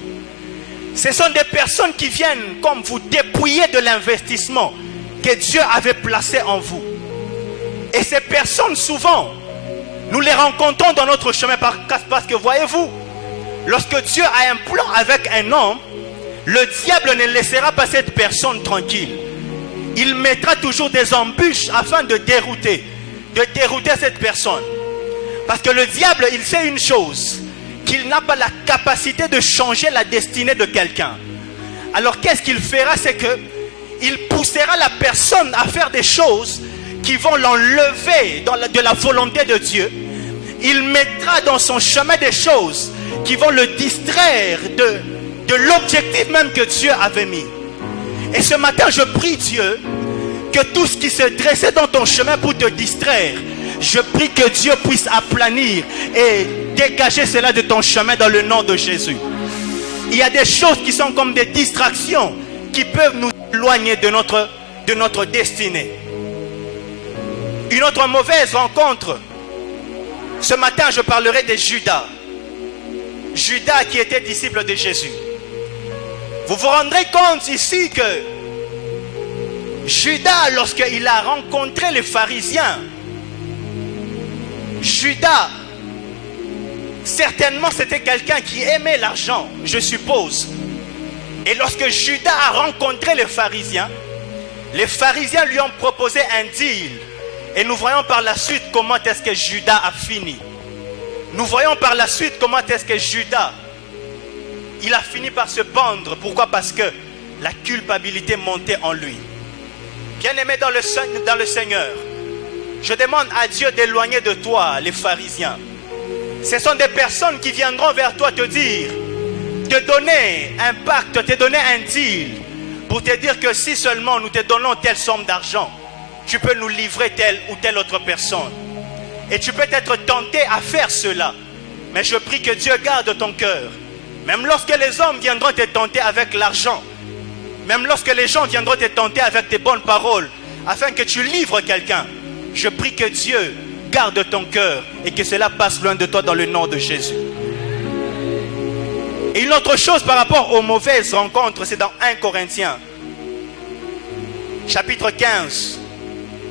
Ce sont des personnes qui viennent comme vous dépouiller de l'investissement que Dieu avait placé en vous. Et ces personnes, souvent, nous les rencontrons dans notre chemin parce que, voyez-vous, lorsque Dieu a un plan avec un homme, le diable ne laissera pas cette personne tranquille. Il mettra toujours des embûches afin de dérouter cette personne. Parce que le diable, il sait une chose, qu'il n'a pas la capacité de changer la destinée de quelqu'un. Alors qu'est-ce qu'il fera? C'est qu'il poussera la personne à faire des choses qui vont l'enlever de la volonté de Dieu. Il mettra dans son chemin des choses qui vont le distraire de l'objectif même que Dieu avait mis. Et ce matin, je prie Dieu que tout ce qui se dressait dans ton chemin pour te distraire, je prie que Dieu puisse aplanir et dégager cela de ton chemin dans le nom de Jésus. Il y a des choses qui sont comme des distractions qui peuvent nous éloigner de notre destinée. Une autre mauvaise rencontre. Ce matin, je parlerai de Judas. Judas qui était disciple de Jésus. Vous vous rendrez compte ici que Judas, lorsqu'il a rencontré les pharisiens, Judas, certainement c'était quelqu'un qui aimait l'argent, je suppose. Et lorsque Judas a rencontré les pharisiens lui ont proposé un deal. Et nous voyons par la suite comment est-ce que Judas a fini. Nous voyons par la suite comment est-ce que Judas, il a fini par se pendre. Pourquoi? Parce que la culpabilité montait en lui. Bien-aimé dans le Seigneur, je demande à Dieu d'éloigner de toi les pharisiens. Ce sont des personnes qui viendront vers toi te dire, te donner un pacte, te donner un deal, pour te dire que si seulement nous te donnons telle somme d'argent, tu peux nous livrer telle ou telle autre personne. Et tu peux être tenté à faire cela. Mais je prie que Dieu garde ton cœur. Même lorsque les hommes viendront te tenter avec l'argent, même lorsque les gens viendront te tenter avec tes bonnes paroles, afin que tu livres quelqu'un, je prie que Dieu garde ton cœur et que cela passe loin de toi dans le nom de Jésus. Et une autre chose par rapport aux mauvaises rencontres, c'est dans 1 Corinthiens, chapitre 15,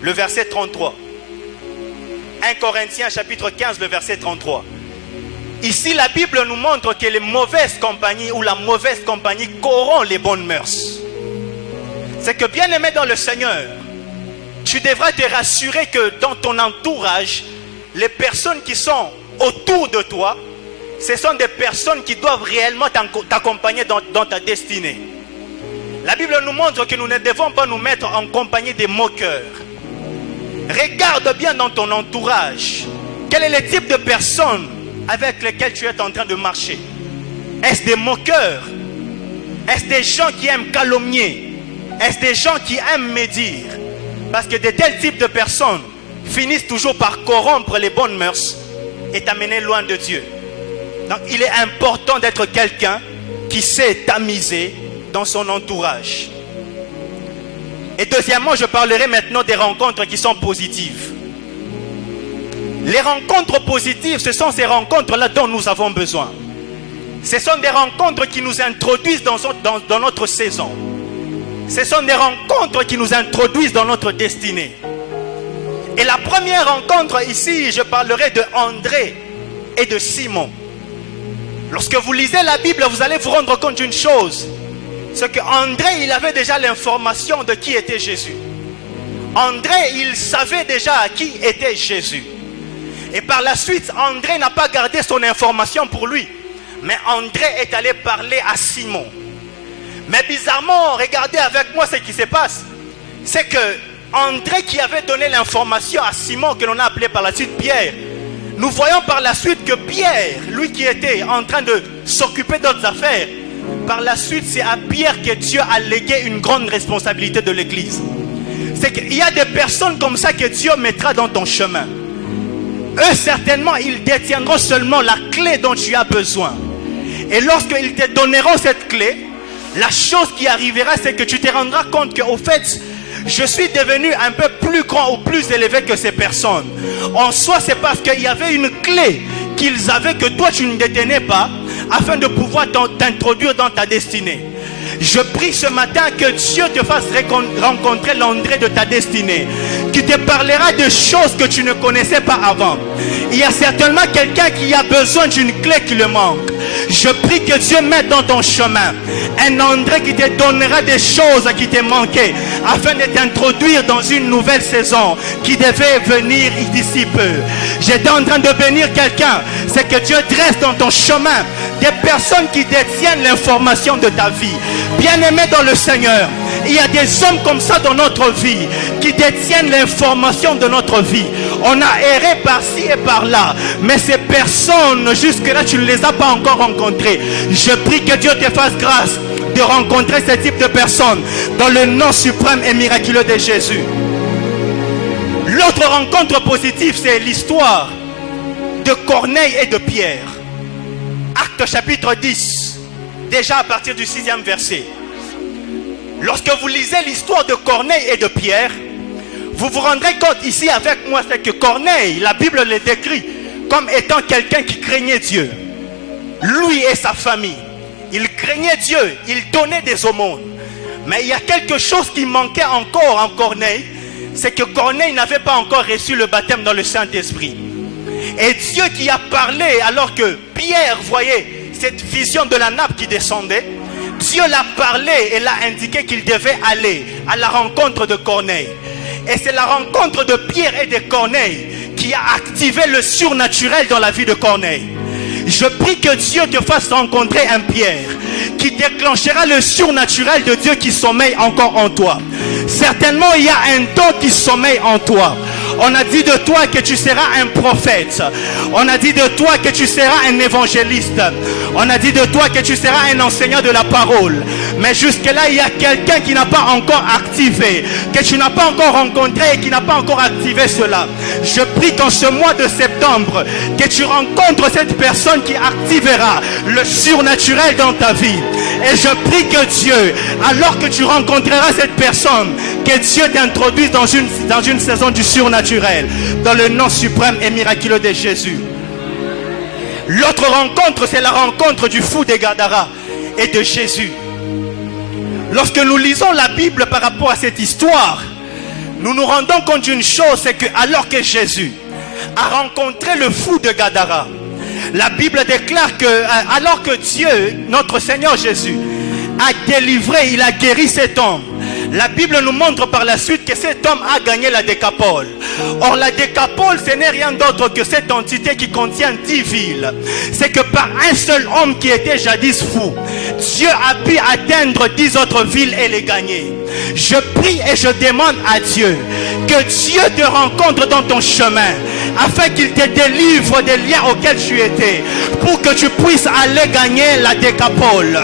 le verset 33. 1 Corinthiens, chapitre 15, le verset 33. Ici, la Bible nous montre que les mauvaises compagnies ou la mauvaise compagnie corrompt les bonnes mœurs. C'est que, bien aimé dans le Seigneur, tu devras te rassurer que dans ton entourage, les personnes qui sont autour de toi, ce sont des personnes qui doivent réellement t'accompagner dans ta destinée. La Bible nous montre que nous ne devons pas nous mettre en compagnie des moqueurs. Regarde bien dans ton entourage Quel est le type de personnes avec lesquelles tu es en train de marcher? Est-ce des moqueurs? Est-ce des gens qui aiment calomnier? Est-ce des gens qui aiment médire? Parce que de tels types de personnes finissent toujours par corrompre les bonnes mœurs et t'amener loin de Dieu. Donc il est important d'être quelqu'un qui sait tamiser dans son entourage. Et deuxièmement, je parlerai maintenant des rencontres qui sont positives. Les rencontres positives, ce sont ces rencontres-là dont nous avons besoin. Ce sont des rencontres qui nous introduisent dans notre saison. Ce sont des rencontres qui nous introduisent dans notre destinée. Et la première rencontre ici, je parlerai de André et de Simon. Lorsque vous lisez la Bible, vous allez vous rendre compte d'une chose. C'est qu'André, il avait déjà l'information de qui était Jésus. André, il savait déjà qui était Jésus. Et par la suite, André n'a pas gardé son information pour lui. Mais André est allé parler à Simon. Mais bizarrement, regardez avec moi ce qui se passe. C'est que André qui avait donné l'information à Simon, que l'on a appelé par la suite Pierre. Nous voyons par la suite que Pierre, lui qui était en train de s'occuper d'autres affaires, par la suite c'est à Pierre que Dieu a légué une grande responsabilité de l'église. C'est qu'il y a des personnes comme ça que Dieu mettra dans ton chemin. Eux certainement ils détiendront seulement la clé dont tu as besoin. Et lorsqu'ils te donneront cette clé, la chose qui arrivera, c'est que tu te rendras compte qu'au fait, je suis devenu un peu plus grand ou plus élevé que ces personnes. En soi, c'est parce qu'il y avait une clé qu'ils avaient que toi tu ne détenais pas, afin de pouvoir t'introduire dans ta destinée. Je prie ce matin que Dieu te fasse rencontrer l'André de ta destinée, qui te parlera de choses que tu ne connaissais pas avant. Il y a certainement quelqu'un qui a besoin d'une clé qui le manque. Je prie que Dieu mette dans ton chemin un André qui te donnera des choses qui te manquaient, afin de t'introduire dans une nouvelle saison qui devait venir d'ici peu. J'étais en train de bénir quelqu'un. C'est que Dieu dresse dans ton chemin des personnes qui détiennent l'information de ta vie. Bien-aimé dans le Seigneur, il y a des hommes comme ça dans notre vie qui détiennent l'information de notre vie. On a erré par-ci et par-là, mais ces personnes, jusque-là, tu ne les as pas encore rencontrées. Je prie que Dieu te fasse grâce de rencontrer ce type de personnes dans le nom suprême et miraculeux de Jésus. L'autre rencontre positive, c'est l'histoire de Corneille et de Pierre. Actes chapitre 10, déjà à partir du 6e verset. Lorsque vous lisez l'histoire de Corneille et de Pierre, vous vous rendrez compte ici avec moi, c'est que Corneille, la Bible le décrit comme étant quelqu'un qui craignait Dieu. Lui et sa famille, il craignait Dieu, il donnait des aumônes. Mais il y a quelque chose qui manquait encore en Corneille, c'est que Corneille n'avait pas encore reçu le baptême dans le Saint-Esprit. Et Dieu qui a parlé alors que Pierre voyait cette vision de la nappe qui descendait, Dieu l'a parlé et l'a indiqué qu'il devait aller à la rencontre de Corneille. Et c'est la rencontre de Pierre et de Corneille qui a activé le surnaturel dans la vie de Corneille. Je prie que Dieu te fasse rencontrer un Pierre qui déclenchera le surnaturel de Dieu qui sommeille encore en toi. Certainement, il y a un don qui sommeille en toi. On a dit de toi que tu seras un prophète. On a dit de toi que tu seras un évangéliste. On a dit de toi que tu seras un enseignant de la parole. Mais jusque-là, il y a quelqu'un qui n'a pas encore activé, que tu n'as pas encore rencontré et qui n'a pas encore activé cela. Je prie qu'en ce mois de septembre, que tu rencontres cette personne qui activera le surnaturel dans ta vie. Et je prie que Dieu, alors que tu rencontreras cette personne, que Dieu t'introduise dans une saison du surnaturel, dans le nom suprême et miraculeux de Jésus. L'autre rencontre, c'est la rencontre du fou de Gadara et de Jésus. Lorsque nous lisons la Bible par rapport à cette histoire, nous nous rendons compte d'une chose, c'est que alors que Jésus a rencontré le fou de Gadara, la Bible déclare que alors que Dieu, notre Seigneur Jésus, a délivré, il a guéri cet homme. La Bible nous montre par la suite que cet homme a gagné la décapole. Or la décapole, ce n'est rien d'autre que cette entité qui contient 10 villes. C'est que par un seul homme qui était jadis fou, Dieu a pu atteindre 10 autres villes et les gagner. Je prie et je demande à Dieu que Dieu te rencontre dans ton chemin afin qu'il te délivre des liens auxquels tu étais pour que tu puisses aller gagner la décapole.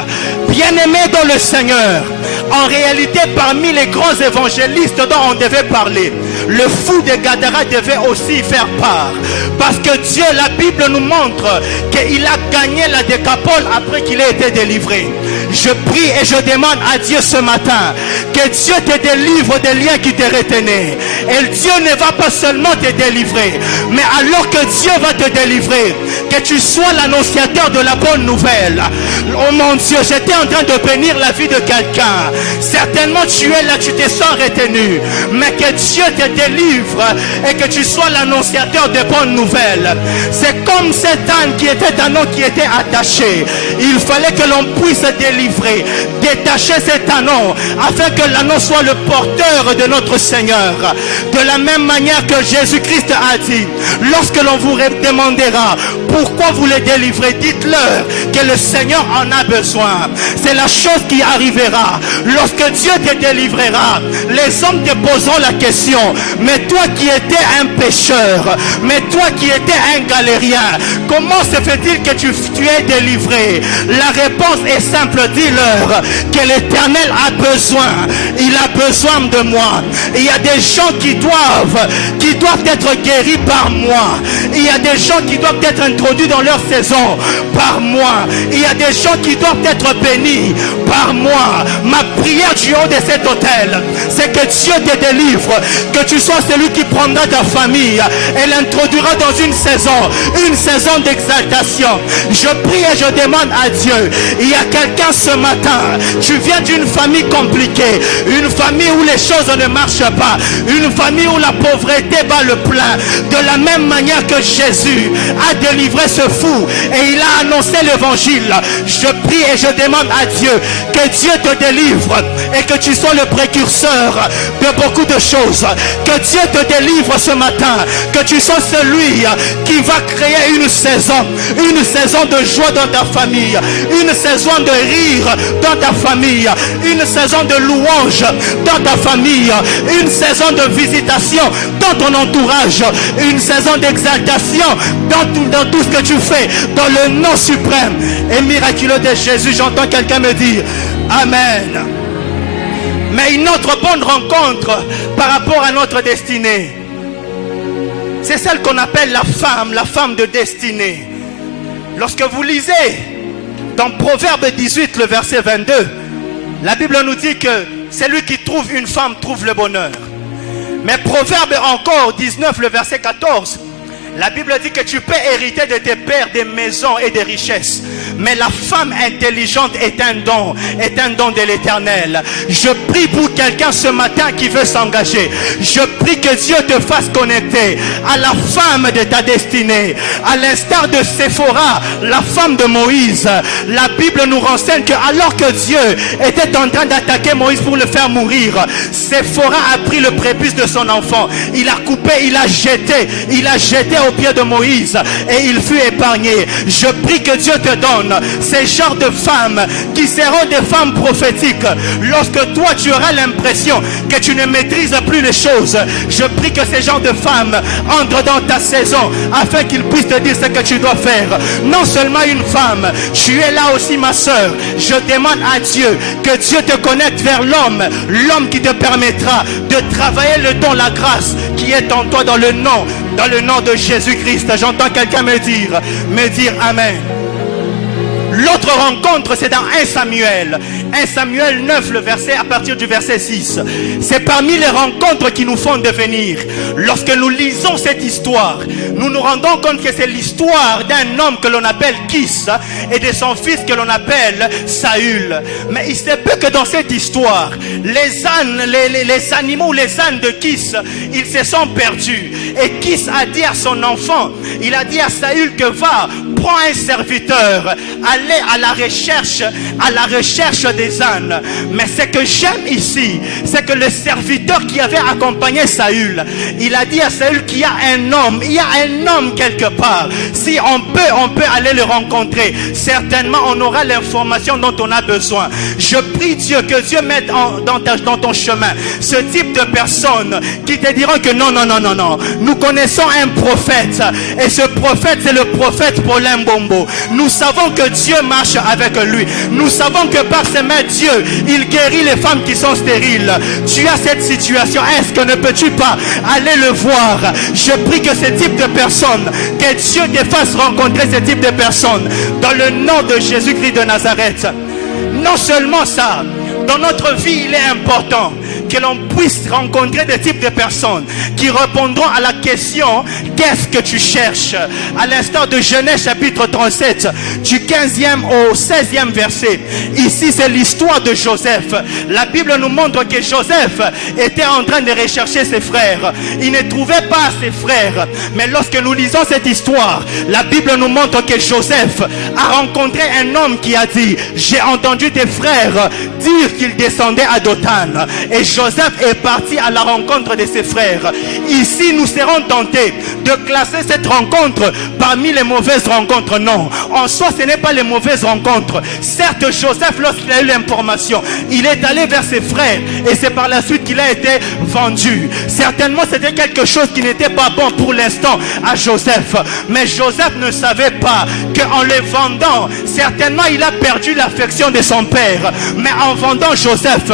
Bien-aimé dans le Seigneur, en réalité parmi les grands évangélistes dont on devait parler, le fou de Gadara devait aussi faire part. Parce que Dieu, la Bible nous montre qu'il a gagné la décapole après qu'il ait été délivré. Je prie et je demande à Dieu ce matin que Dieu te délivre des liens qui te retenaient. Et Dieu ne va pas seulement te délivrer, mais alors que Dieu va te délivrer, que tu sois l'annonciateur de la bonne nouvelle. Oh mon Dieu, j'étais en train de bénir la vie de quelqu'un. Certainement tu es là, tu te sens retenu, mais que Dieu te délivre et que tu sois l'annonciateur de bonnes nouvelles. C'est comme cet âne qui était un anneau qui était attaché. Il fallait que l'on puisse délivrer, détacher cet anneau afin que l'anneau soit le porteur de notre Seigneur. De la même manière que Jésus-Christ a dit, lorsque l'on vous demandera pourquoi vous les délivrez, dites-leur que le Seigneur en a besoin. C'est la chose qui arrivera. Lorsque Dieu te délivrera, les hommes te poseront la question, mais toi qui étais un pécheur, mais toi qui étais un galérien, comment se fait-il que tu es délivré? La réponse est simple, dis-leur que l'Éternel a besoin, il a besoin de moi. Il y a des gens qui doivent être guéris par moi. Il y a des gens qui doivent être introduits dans leur saison par moi. Il y a des gens qui doivent être bénis par moi. Ma prière du haut de cet autel, c'est que Dieu te délivre, que tu sois celui qui prendra ta famille et l'introduira dans une saison d'exaltation. Je prie et je demande à Dieu, il y a quelqu'un ce matin, tu viens d'une famille compliquée, une famille où les choses ne marchent pas, une famille où la pauvreté bat le plein. De la même manière que Jésus a délivré ce fou et il a annoncé l'évangile, je prie et je demande à Dieu que Dieu te délivre et que tu sois le précurseur de beaucoup de choses. Que Dieu te délivre ce matin, que tu sois celui qui va créer une saison de joie dans ta famille, une saison de rire dans ta famille, une saison de louange dans ta famille, une saison de visitation dans ton entourage, une saison d'exaltation dans tout ce que tu fais, dans le nom suprême et miraculeux de Jésus. J'entends quelqu'un me dire Amen. Mais une autre bonne rencontre par rapport à notre destinée, c'est celle qu'on appelle la femme de destinée. Lorsque vous lisez dans Proverbe 18, le verset 22, la Bible nous dit que celui qui trouve une femme trouve le bonheur. Mais Proverbe encore 19, le verset 14, la Bible dit que tu peux hériter de tes pères des maisons et des richesses. Mais la femme intelligente est un don de l'Éternel. Je prie pour quelqu'un ce matin qui veut s'engager. Je prie que Dieu te fasse connecter à la femme de ta destinée. À l'instar de Séphora, la femme de Moïse. La Bible nous renseigne que alors que Dieu était en train d'attaquer Moïse pour le faire mourir, Séphora a pris le prépuce de son enfant. Il a coupé, il a jeté au pied de Moïse et il fut épargné. Je prie que Dieu te donne ces genres de femmes qui seront des femmes prophétiques. Lorsque toi tu auras l'impression que tu ne maîtrises plus les choses, je prie que ces genres de femmes entrent dans ta saison afin qu'ils puissent te dire ce que tu dois faire. Non seulement une femme, tu es là aussi ma soeur. Je demande à Dieu que Dieu te connecte vers l'homme qui te permettra de travailler le don, la grâce qui est en toi dans le nom de Jésus-Christ. J'entends quelqu'un me dire Amen. L'autre rencontre, c'est dans 1 Samuel 9, à partir du verset 6. C'est parmi les rencontres qui nous font devenir. Lorsque nous lisons cette histoire, nous nous rendons compte que c'est l'histoire d'un homme que l'on appelle Kis et de son fils que l'on appelle Saül. Mais il se peut que dans cette histoire, les animaux, les ânes de Kis, ils se sont perdus. Et Kis a dit à son enfant, il a dit à Saül que va, prends un serviteur, allez à la recherche des les ânes. Mais ce que j'aime ici, c'est que le serviteur qui avait accompagné Saül, il a dit à Saül qu'il y a un homme, il y a un homme quelque part. Si on peut aller le rencontrer. Certainement, on aura l'information dont on a besoin. Je prie Dieu, que Dieu mette dans ton chemin ce type de personnes qui te diront que non. Nous connaissons un prophète. Et ce prophète, c'est le prophète Paulin Bombo. Nous savons que Dieu marche avec lui. Nous savons que par ses mains, Dieu, il guérit les femmes qui sont stériles. Tu as cette situation. Est-ce que ne peux-tu pas aller le voir? Je prie que ce type de personnes, que Dieu te fasse rencontrer ce type de personnes dans le nom de Jésus-Christ de Nazareth. Non seulement ça, dans notre vie, il est important que l'on puisse rencontrer des types de personnes qui répondront à la question « Qu'est-ce que tu cherches ?» À l'instar de Genèse chapitre 37, du 15e au 16e verset. Ici, c'est l'histoire de Joseph. La Bible nous montre que Joseph était en train de rechercher ses frères. Il ne trouvait pas ses frères. Mais lorsque nous lisons cette histoire, la Bible nous montre que Joseph a rencontré un homme qui a dit « J'ai entendu tes frères dire qu'ils descendaient à Dothan. » Et Joseph est parti à la rencontre de ses frères. Ici, nous serons tentés de classer cette rencontre parmi les mauvaises rencontres. Non, en soi, ce n'est pas les mauvaises rencontres. Certes, Joseph, lorsqu'il a eu l'information, il est allé vers ses frères et c'est par la suite qu'il a été vendu. Certainement, c'était quelque chose qui n'était pas bon pour l'instant à Joseph. Mais Joseph ne savait pas qu'en le vendant, certainement, il a perdu l'affection de son père. Mais en vendant Joseph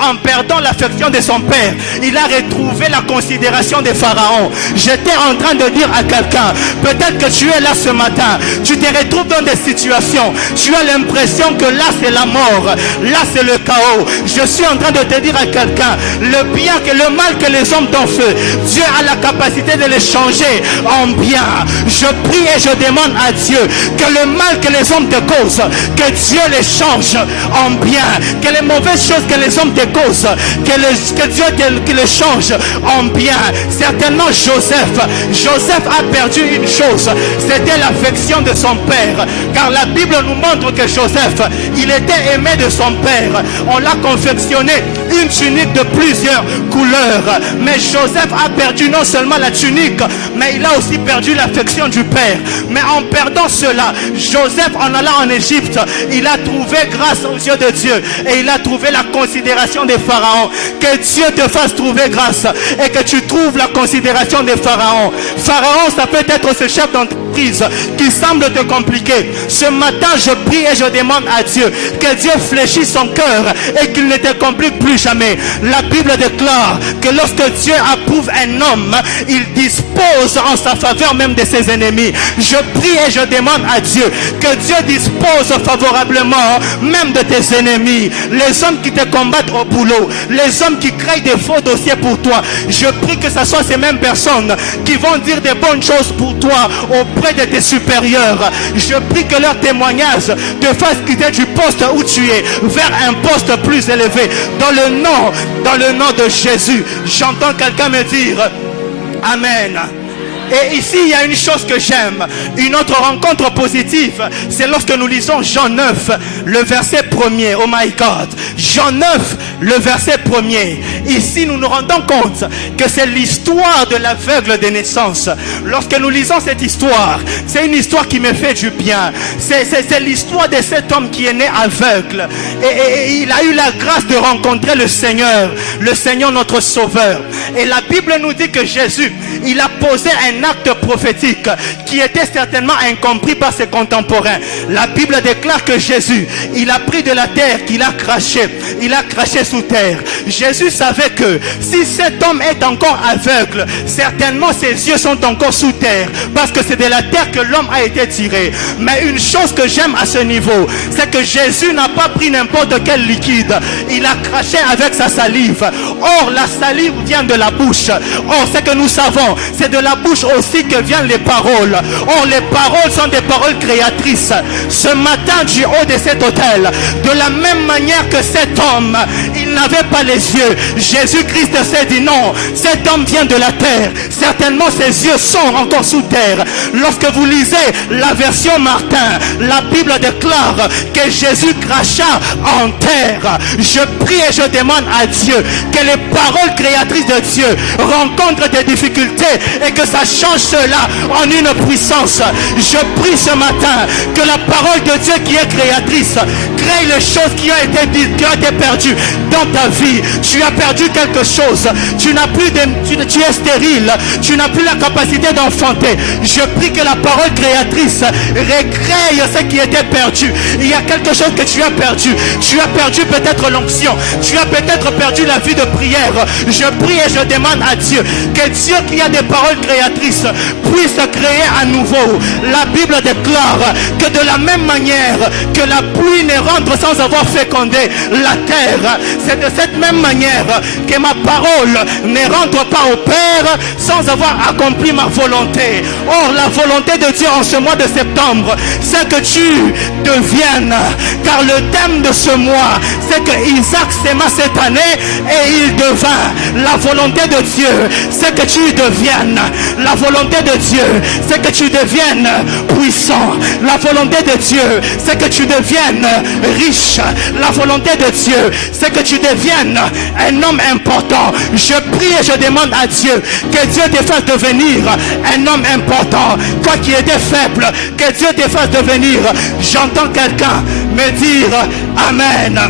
en perdant l'affection de son père, il a retrouvé la considération des pharaons. J'étais en train de dire à quelqu'un, peut-être que tu es là ce matin, tu te retrouves dans des situations, tu as l'impression que là c'est la mort, là c'est le chaos. Je suis en train de te dire à quelqu'un, le bien que le mal que les hommes t'ont fait, Dieu a la capacité de les changer en bien. Je prie et je demande à Dieu que le mal que les hommes te causent, que Dieu les change en bien, que les mauvaises choses que les hommes te causent, que Dieu te les change en bien. Certainement Joseph a perdu une chose, c'était l'affection de son père, car la Bible nous montre que Joseph, il était aimé de son père. On l'a confectionné une tunique de plusieurs couleurs, mais Joseph a perdu non seulement la tunique, mais il a aussi perdu l'affection du père. Mais en perdant cela, Joseph, en allant en Égypte, il a trouvé grâce aux yeux de Dieu et il a trouvé la considération des pharaons. Que Dieu te fasse trouver grâce et que tu trouves la considération des pharaons. Pharaon, ça peut être ce chef d'entreprise qui semble te compliquer. Ce matin, je prie et je demande à Dieu que Dieu fléchisse son cœur et qu'il ne te complique plus jamais. La Bible déclare que lorsque Dieu approuve un homme, il dispose en sa faveur même de ses ennemis. Je prie et je demande à Dieu que Dieu dispose favorablement même de tes ennemis. Les hommes qui te combattent au boulot, les hommes qui créent des faux dossiers pour toi, je prie que ce soit ces mêmes personnes qui vont dire des bonnes choses pour toi auprès de tes supérieurs. Je prie que leur témoignage te fasse quitter du poste où tu es vers un poste plus élevé. Dans le nom de Jésus. J'entends quelqu'un me dire Amen. Et ici, il y a une chose que j'aime. Une autre rencontre positive, c'est lorsque nous lisons Jean 9, le verset 1er. Oh my God. Jean 9, le verset 1er. Ici, nous nous rendons compte que c'est l'histoire de l'aveugle de naissance. Lorsque nous lisons cette histoire, c'est une histoire qui me fait du bien. C'est l'histoire de cet homme qui est né aveugle. Et il a eu la grâce de rencontrer le Seigneur notre Sauveur. Et la Bible nous dit que Jésus, il a posé un acte prophétique qui était certainement incompris par ses contemporains. La Bible déclare que Jésus, il a pris de la terre qu'il a craché sous terre. Jésus savait que si cet homme est encore aveugle, certainement ses yeux sont encore sous terre, parce que c'est de la terre que l'homme a été tiré. Mais une chose que j'aime à ce niveau, c'est que Jésus n'a pas pris n'importe quel liquide. Il a craché avec sa salive. Or, la salive vient de la bouche. Or, ce que nous savons, c'est de la bouche aussi que viennent les paroles. Or, les paroles sont des paroles créatrices. Ce matin, du haut de cet autel, de la même manière que cet homme, il n'avait pas les yeux. Jésus-Christ s'est dit non, cet homme vient de la terre. Certainement, ses yeux sont encore sous terre. Lorsque vous lisez la version Martin, la Bible déclare que Jésus cracha en terre. Je prie et je demande à Dieu que les paroles créatrices de Dieu rencontrent des difficultés et que ça change cela en une puissance. Je prie ce matin que la parole de Dieu qui est créatrice crée les choses qui ont été dites, qui ont été perdues dans ta vie. Tu as perdu quelque chose. Tu n'as plus tu es stérile. Tu n'as plus la capacité d'enfanter. Je prie que la parole créatrice recrée ce qui était perdu. Il y a quelque chose que tu as perdu. Tu as perdu peut-être l'onction. Tu as peut-être perdu la vie de prière. Je prie et je demande à Dieu que Dieu qui a des paroles créatrices puisse créer à nouveau. La Bible déclare que de la même manière que la pluie ne rentre sans avoir fécondé la terre, c'est de cette même manière que ma parole ne rentre pas au Père sans avoir accompli ma volonté. Or, la volonté de Dieu en ce mois de septembre, c'est que tu deviennes, car le thème de ce mois, c'est que Isaac s'aima cette année et il devint. La volonté de Dieu, c'est que tu deviennes. La volonté de Dieu, c'est que tu deviennes puissant. La volonté de Dieu, c'est que tu deviennes riche. La volonté de Dieu, c'est que tu deviennes un homme important. Je prie et je demande à Dieu que Dieu te fasse devenir un homme important. Toi qui étais faible, que Dieu te fasse devenir. J'entends quelqu'un me dire Amen.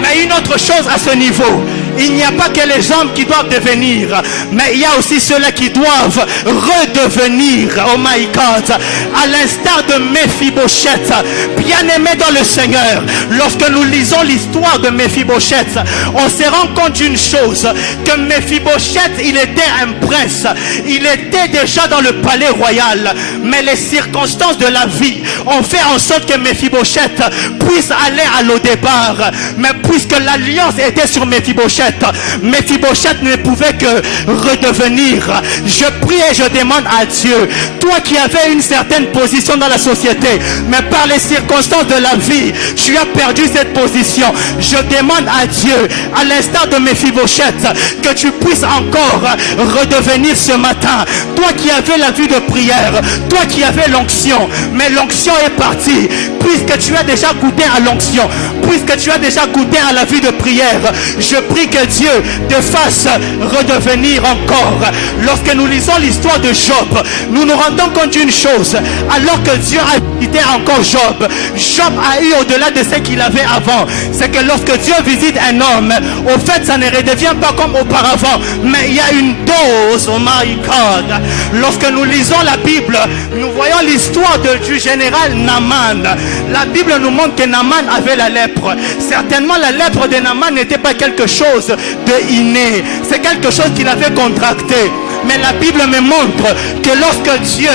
Mais une autre chose à ce niveau, il n'y a pas que les hommes qui doivent devenir, mais il y a aussi ceux-là qui doivent redevenir. Oh my God, à l'instar de Mephibosheth, bien-aimé dans le Seigneur. Lorsque nous lisons l'histoire de Mephibosheth, on se rend compte d'une chose, que Mephibosheth, il était un prince, il était déjà dans le palais royal, mais les circonstances de la vie ont fait en sorte que Mephibosheth puisse aller à l'au-départ. Mais puisque l'alliance était sur Mephibosheth, Mephibosheth ne pouvait que redevenir. Je prie et je demande à Dieu, toi qui avais une certaine position dans la société, mais par les circonstances de la vie, tu as perdu cette position. Je demande à Dieu, à l'instar de Mephibosheth, que tu puisses encore redevenir ce matin. Toi qui avais la vie de prière, toi qui avais l'onction, mais l'onction est partie. Puisque tu as déjà goûté à l'onction, puisque tu as déjà goûté à la vie de prière, je prie que Dieu te fasse redevenir encore. Lorsque nous lisons l'histoire de Job, nous nous rendons compte d'une chose. Alors que Dieu a visité encore Job, Job a eu au-delà de ce qu'il avait avant. C'est que lorsque Dieu visite un homme, au fait ça ne redevient pas comme auparavant, mais il y a une dose. Oh my God. Lorsque nous lisons la Bible, nous voyons l'histoire du général Naaman. La Bible nous montre que Naaman avait la lèpre. Certainement la lèpre de Naaman n'était pas quelque chose de inné, c'est quelque chose qu'il avait contracté. Mais la Bible me montre que lorsque Dieu,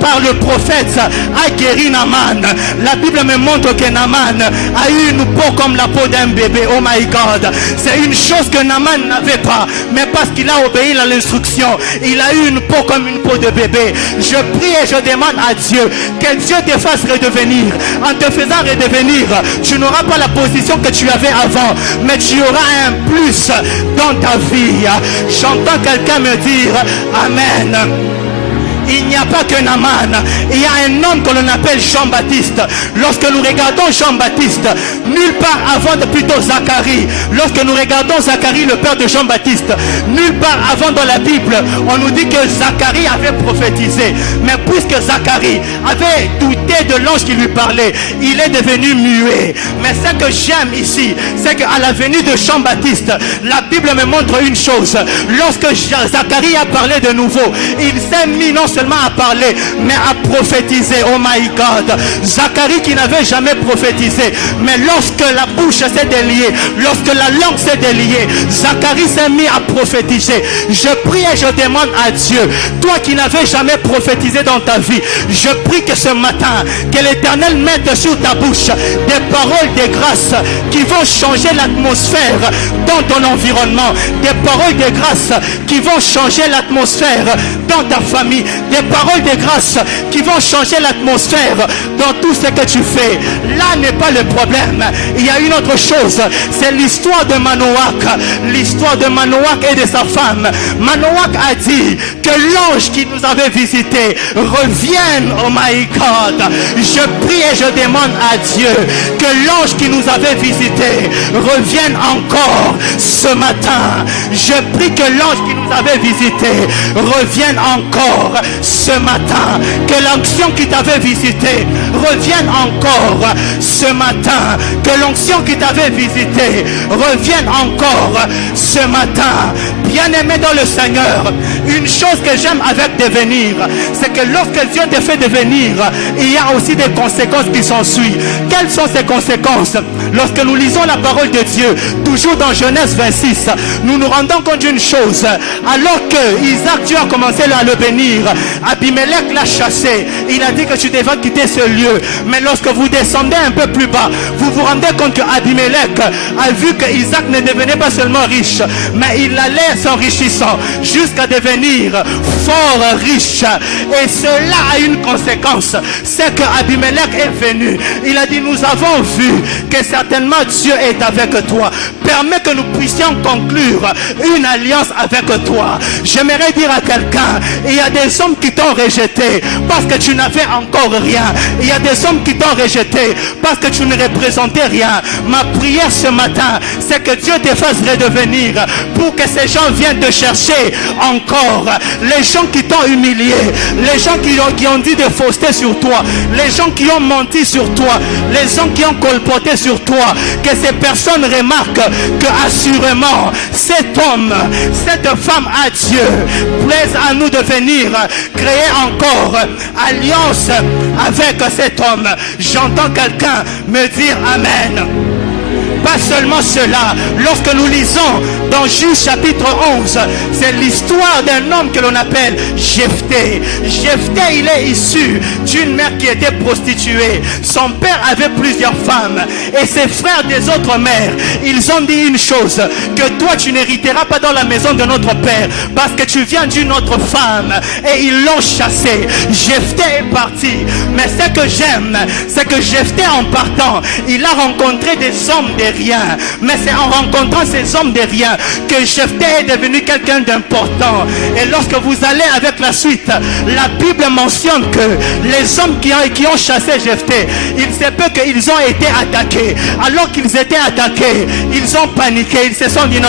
par le prophète, a guéri Naaman, la Bible me montre que Naaman a eu une peau comme la peau d'un bébé. Oh my God. C'est une chose que Naaman n'avait pas, mais parce qu'il a obéi à l'instruction, il a eu une peau comme une peau de bébé. Je prie et je demande à Dieu que Dieu te fasse redevenir. En te faisant redevenir, tu n'auras pas la position que tu avais avant, mais tu auras un plus dans ta vie. J'entends quelqu'un me dire Amen. Il n'y a pas que Naaman, il y a un homme que l'on appelle Jean-Baptiste. Lorsque nous regardons Jean-Baptiste, nulle part avant de plutôt Zacharie. Lorsque nous regardons Zacharie, le père de Jean-Baptiste, nulle part avant dans la Bible, on nous dit que Zacharie avait prophétisé. Mais puisque Zacharie avait douté de l'ange qui lui parlait, il est devenu muet. Mais ce que j'aime ici, c'est qu'à la venue de Jean-Baptiste, la Bible me montre une chose. Lorsque Zacharie a parlé de nouveau, il s'est mis non seulement à parler, mais à prophétiser. Oh my God. Zacharie qui n'avait jamais prophétisé, mais lorsque la bouche s'est déliée, lorsque la langue s'est déliée, Zacharie s'est mis à prophétiser. Je prie et je demande à Dieu, toi qui n'avais jamais prophétisé dans ta vie, je prie que ce matin, que l'Éternel mette sur ta bouche des paroles de grâce qui vont changer l'atmosphère dans ton environnement, des paroles de grâce qui vont changer l'atmosphère dans ta famille, des paroles de grâce qui vont changer l'atmosphère dans tout ce que tu fais. Là n'est pas le problème. Il y a une autre chose, c'est l'histoire de Manoach. L'histoire de Manoach et de sa femme. Manoach a dit que l'ange qui nous avait visité revienne. Oh my God, je prie et je demande à Dieu que l'ange qui nous avait visité revienne encore ce matin. Je prie que l'ange qui nous avait visité revienne encore ce matin. Que l'onction qui t'avait visité revienne encore ce matin. Que l'onction qui t'avait visité revienne encore ce matin. Bien-aimé dans le Seigneur, une chose que j'aime avec devenir, c'est que lorsque Dieu te fait devenir, il y a aussi des conséquences qui s'ensuivent. Quelles sont ces conséquences? Lorsque nous lisons la parole de Dieu, toujours dans Genèse 26, nous nous rendons compte d'une chose. Alors que Isaac, Dieu a commencé à le bénir, Abimelech l'a chassé. Il a dit que tu devais quitter ce lieu. Mais lorsque vous descendez un peu plus bas, vous vous rendez compte que Abimelech a vu que Isaac ne devenait pas seulement riche, mais il allait s'enrichissant jusqu'à devenir fort riche. Et cela a une conséquence, c'est que Abimelech est venu. Il a dit, nous avons vu que certainement Dieu est avec toi. Permets que nous puissions conclure une alliance avec toi. J'aimerais dire à quelqu'un, il y a des hommes qui t'ont rejeté parce que tu n'avais encore rien. Il y a des hommes qui t'ont rejeté parce que tu ne représentais rien. Ma prière ce matin, c'est que Dieu te fasse redevenir pour que ces gens viennent te chercher encore. Les gens qui t'ont humilié, les gens qui ont dit des faussetés sur toi, les gens qui ont menti sur toi, les gens qui ont colporté sur toi, que ces personnes remarquent que assurément cet homme, cette femme à Dieu, plaise à nous de venir créer encore alliance avec cet homme. J'entends quelqu'un me dire Amen. Pas seulement cela, lorsque nous lisons dans Juge chapitre 11, c'est l'histoire d'un homme que l'on appelle Jephthé. Jephthé, il est issu d'une mère qui était prostituée. Son père avait plusieurs femmes et ses frères des autres mères, ils ont dit une chose, que toi tu n'hériteras pas dans la maison de notre père parce que tu viens d'une autre femme, et ils l'ont chassé. Jephthé est parti, mais ce que j'aime, c'est que Jephthé, en partant, il a rencontré des hommes de rien, mais c'est en rencontrant ces hommes de rien que Jephthé est devenu quelqu'un d'important. Et lorsque vous allez avec la suite, la Bible mentionne que les hommes qui ont chassé Jephthé, il se peut qu'ils ont été attaqués. Alors qu'ils étaient attaqués, ils ont paniqué, ils se sont dit non,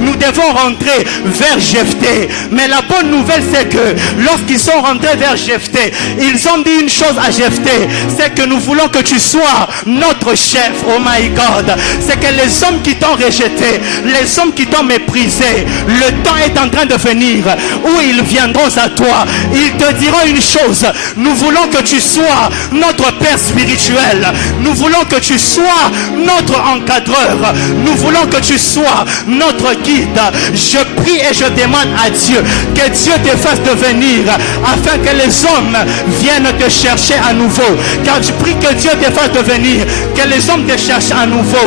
nous devons rentrer vers Jephthé. Mais la bonne nouvelle, c'est que lorsqu'ils sont rentrés vers Jephthé, ils ont dit une chose à Jephthé, c'est que nous voulons que tu sois notre chef. Oh my God, c'est que les hommes qui t'ont rejeté, les hommes qui t'ont méprisé, le temps est en train de venir où ils viendront à toi. Ils te diront une chose, nous voulons que tu sois notre père spirituel, nous voulons que tu sois notre encadreur, nous voulons que tu sois notre guide. Je prie et je demande à Dieu que Dieu te fasse devenir, afin que les hommes viennent te chercher à nouveau. Car je prie que Dieu te fasse devenir, que les hommes te cherchent à nouveau.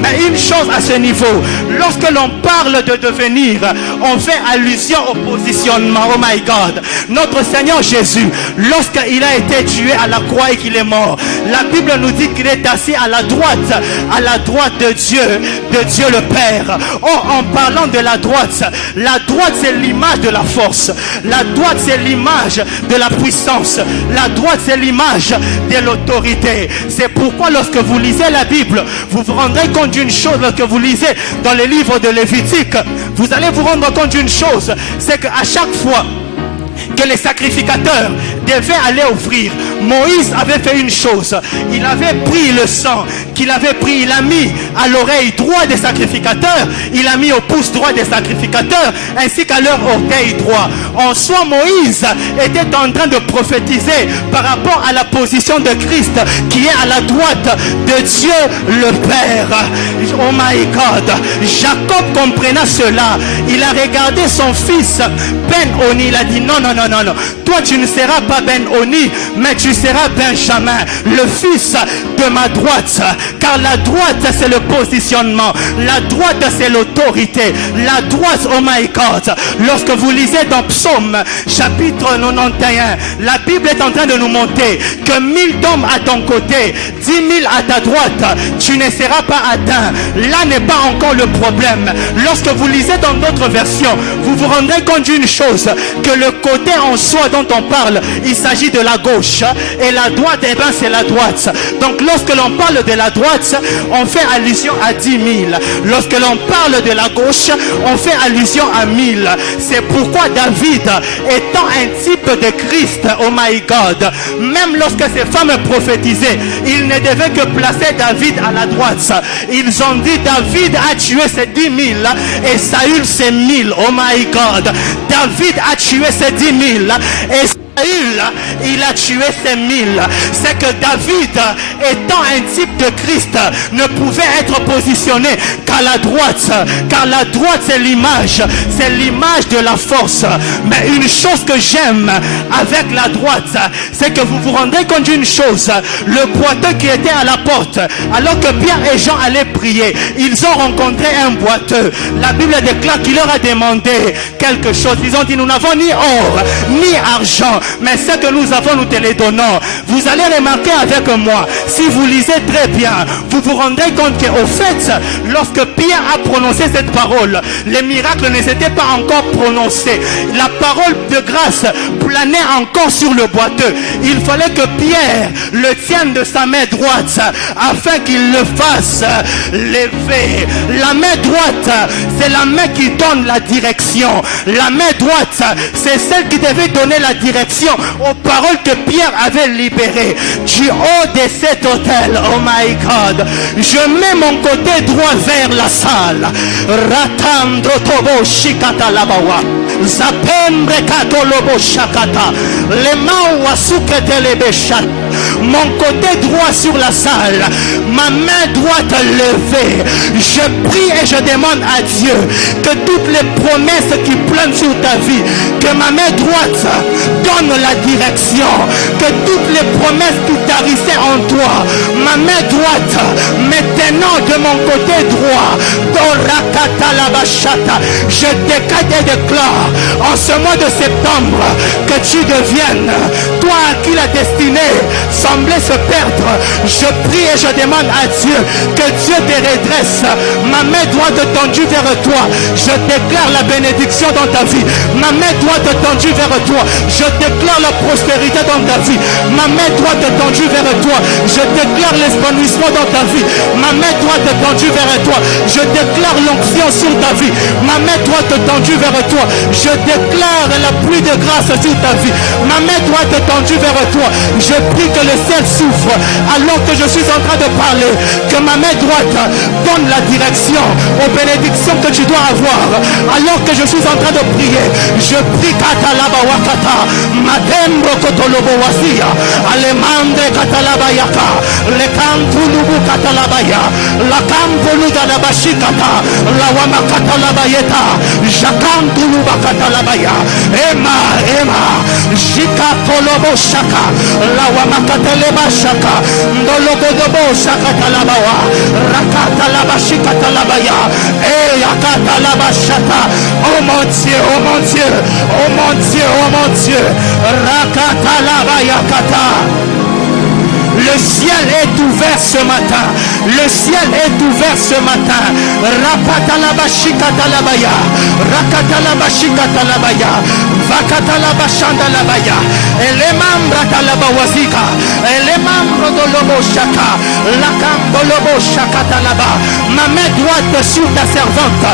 Mais une chose à ce niveau, lorsque l'on parle de devenir, on fait allusion au positionnement. Oh my God, notre Seigneur Jésus, lorsqu'il a été tué à la croix et qu'il est mort, la Bible nous dit qu'il est assis à la droite de Dieu le Père. Oh, en parlant de la droite c'est l'image de la force, la droite c'est l'image de la puissance, la droite c'est l'image de l'autorité. C'est pourquoi lorsque vous lisez la Bible, vous vous rendrez compte d'une chose. Lorsque vous lisez dans les livres de Lévitique, vous allez vous rendre compte d'une chose, c'est qu'à chaque fois que les sacrificateurs devait aller offrir. Moïse avait fait une chose. Il avait pris le sang qu'il avait pris, il a mis à l'oreille droit des sacrificateurs, il a mis au pouce droit des sacrificateurs, ainsi qu'à leur orteil droit. En soi, Moïse était en train de prophétiser par rapport à la position de Christ qui est à la droite de Dieu le Père. Oh my God. Jacob comprenant cela, il a regardé son fils Ben-Oni, il a dit non, toi tu ne seras pas Ben-Oni, mais tu seras Benjamin, le fils de ma droite, car la droite c'est le positionnement, la droite c'est l'autorité, la droite, oh my God. Lorsque vous lisez dans Psaume chapitre 91, la Bible est en train de nous montrer que 1000 hommes à ton côté, 10 000 à ta droite, tu ne seras pas atteint. Là n'est pas encore le problème. Lorsque vous lisez dans d'autres versions, vous vous rendrez compte d'une chose, que le côté en soi dont on parle, il s'agit de la gauche, et la droite, eh bien c'est la droite. Donc lorsque l'on parle de la droite, on fait allusion à 10 000. Lorsque l'on parle de la gauche, on fait allusion à 1000. C'est pourquoi David, étant un type de Christ, oh my God, même lorsque ces femmes prophétisaient, ils ne devaient que placer David à la droite. Ils ont dit David a tué ces 10 000 et Saül ces 1000. Oh my God. David a tué ces 10 000 et il a tué ces 1000. C'est que David, étant un type de Christ, ne pouvait être positionné qu'à la droite, car la droite c'est l'image de la force. Mais une chose que j'aime avec la droite, c'est que vous vous rendrez compte d'une chose. Le boiteux qui était à la porte, alors que Pierre et Jean allaient prier, ils ont rencontré un boiteux. La Bible déclare qu'il leur a demandé quelque chose. Ils ont dit, nous n'avons ni or ni argent, mais ce que nous avons, nous te les donnons. Vous allez remarquer avec moi, si vous lisez très bien, vous vous rendrez compte qu'au fait, lorsque Pierre a prononcé cette parole, les miracles ne s'étaient pas encore prononcés. La parole de grâce planait encore sur le boiteux. Il fallait que Pierre le tienne de sa main droite afin qu'il le fasse lever. La main droite, c'est la main qui donne la direction. La main droite, c'est celle qui devait donner la direction aux paroles que Pierre avait libérées. Du haut de cet hôtel, oh my God, je mets mon côté droit vers la salle. Ratandro tobo shikata labawa. Zapembre katolobo shakata. Les mains wasukete lebeshat. Mon côté droit sur la salle, ma main droite levée. Je prie et je demande à Dieu que toutes les promesses qui planent sur ta vie, que ma main droite donne la direction, que toutes les promesses qui tarissaient en toi, ma main droite maintenant de mon côté droit, je décrète et déclare en ce mois de septembre que tu deviennes, toi à qui la destinée semblait se perdre. Je prie et je demande à Dieu que Dieu te redresse. Ma main droite tendue vers toi, je déclare la bénédiction dans ta vie. Ma main droite tendue vers toi, je déclare la prospérité dans ta vie. Ma main droite tendue vers toi, je déclare l'épanouissement dans ta vie. Ma main droite tendue vers toi, je déclare l'onction sur ta vie. Ma main droite tendue vers toi, je déclare la pluie de grâce sur ta vie. Ma main droite tendue vers toi, je prie que le ciel souffre alors que je suis en train de parler, que ma main droite donne la direction aux bénédictions que tu dois avoir alors que je suis en train de prier. Je prie Katalaba Wakata, Madembo Kotolobo Wasia, Alemandre Katalabayaka, le Kantulubu Katalabaya, la Kampoluda Bashikata, la Wamakatalabayeta, Jakantuluba Katalabaya, Emma, Jika Tolobo Shaka, la Wamakataleba Shaka, Nologodobo Shaka Talabawa, Rakatalabashika Talabaya, Akatalabashata. Oh mon Dieu, oh mon Dieu, oh mon Dieu, oh mon Dieu, Rakatalabayakata. Le ciel est ouvert ce matin. Le ciel est ouvert ce matin. Rapatalabashikatalabaya. Rakatalabashikatalabaya. Vakatalabashandalabaya. Et les membres talabawazika. Et les membres de l'oboshaka. La cambolobo shakatalaba. Ma main droite sur ta servante.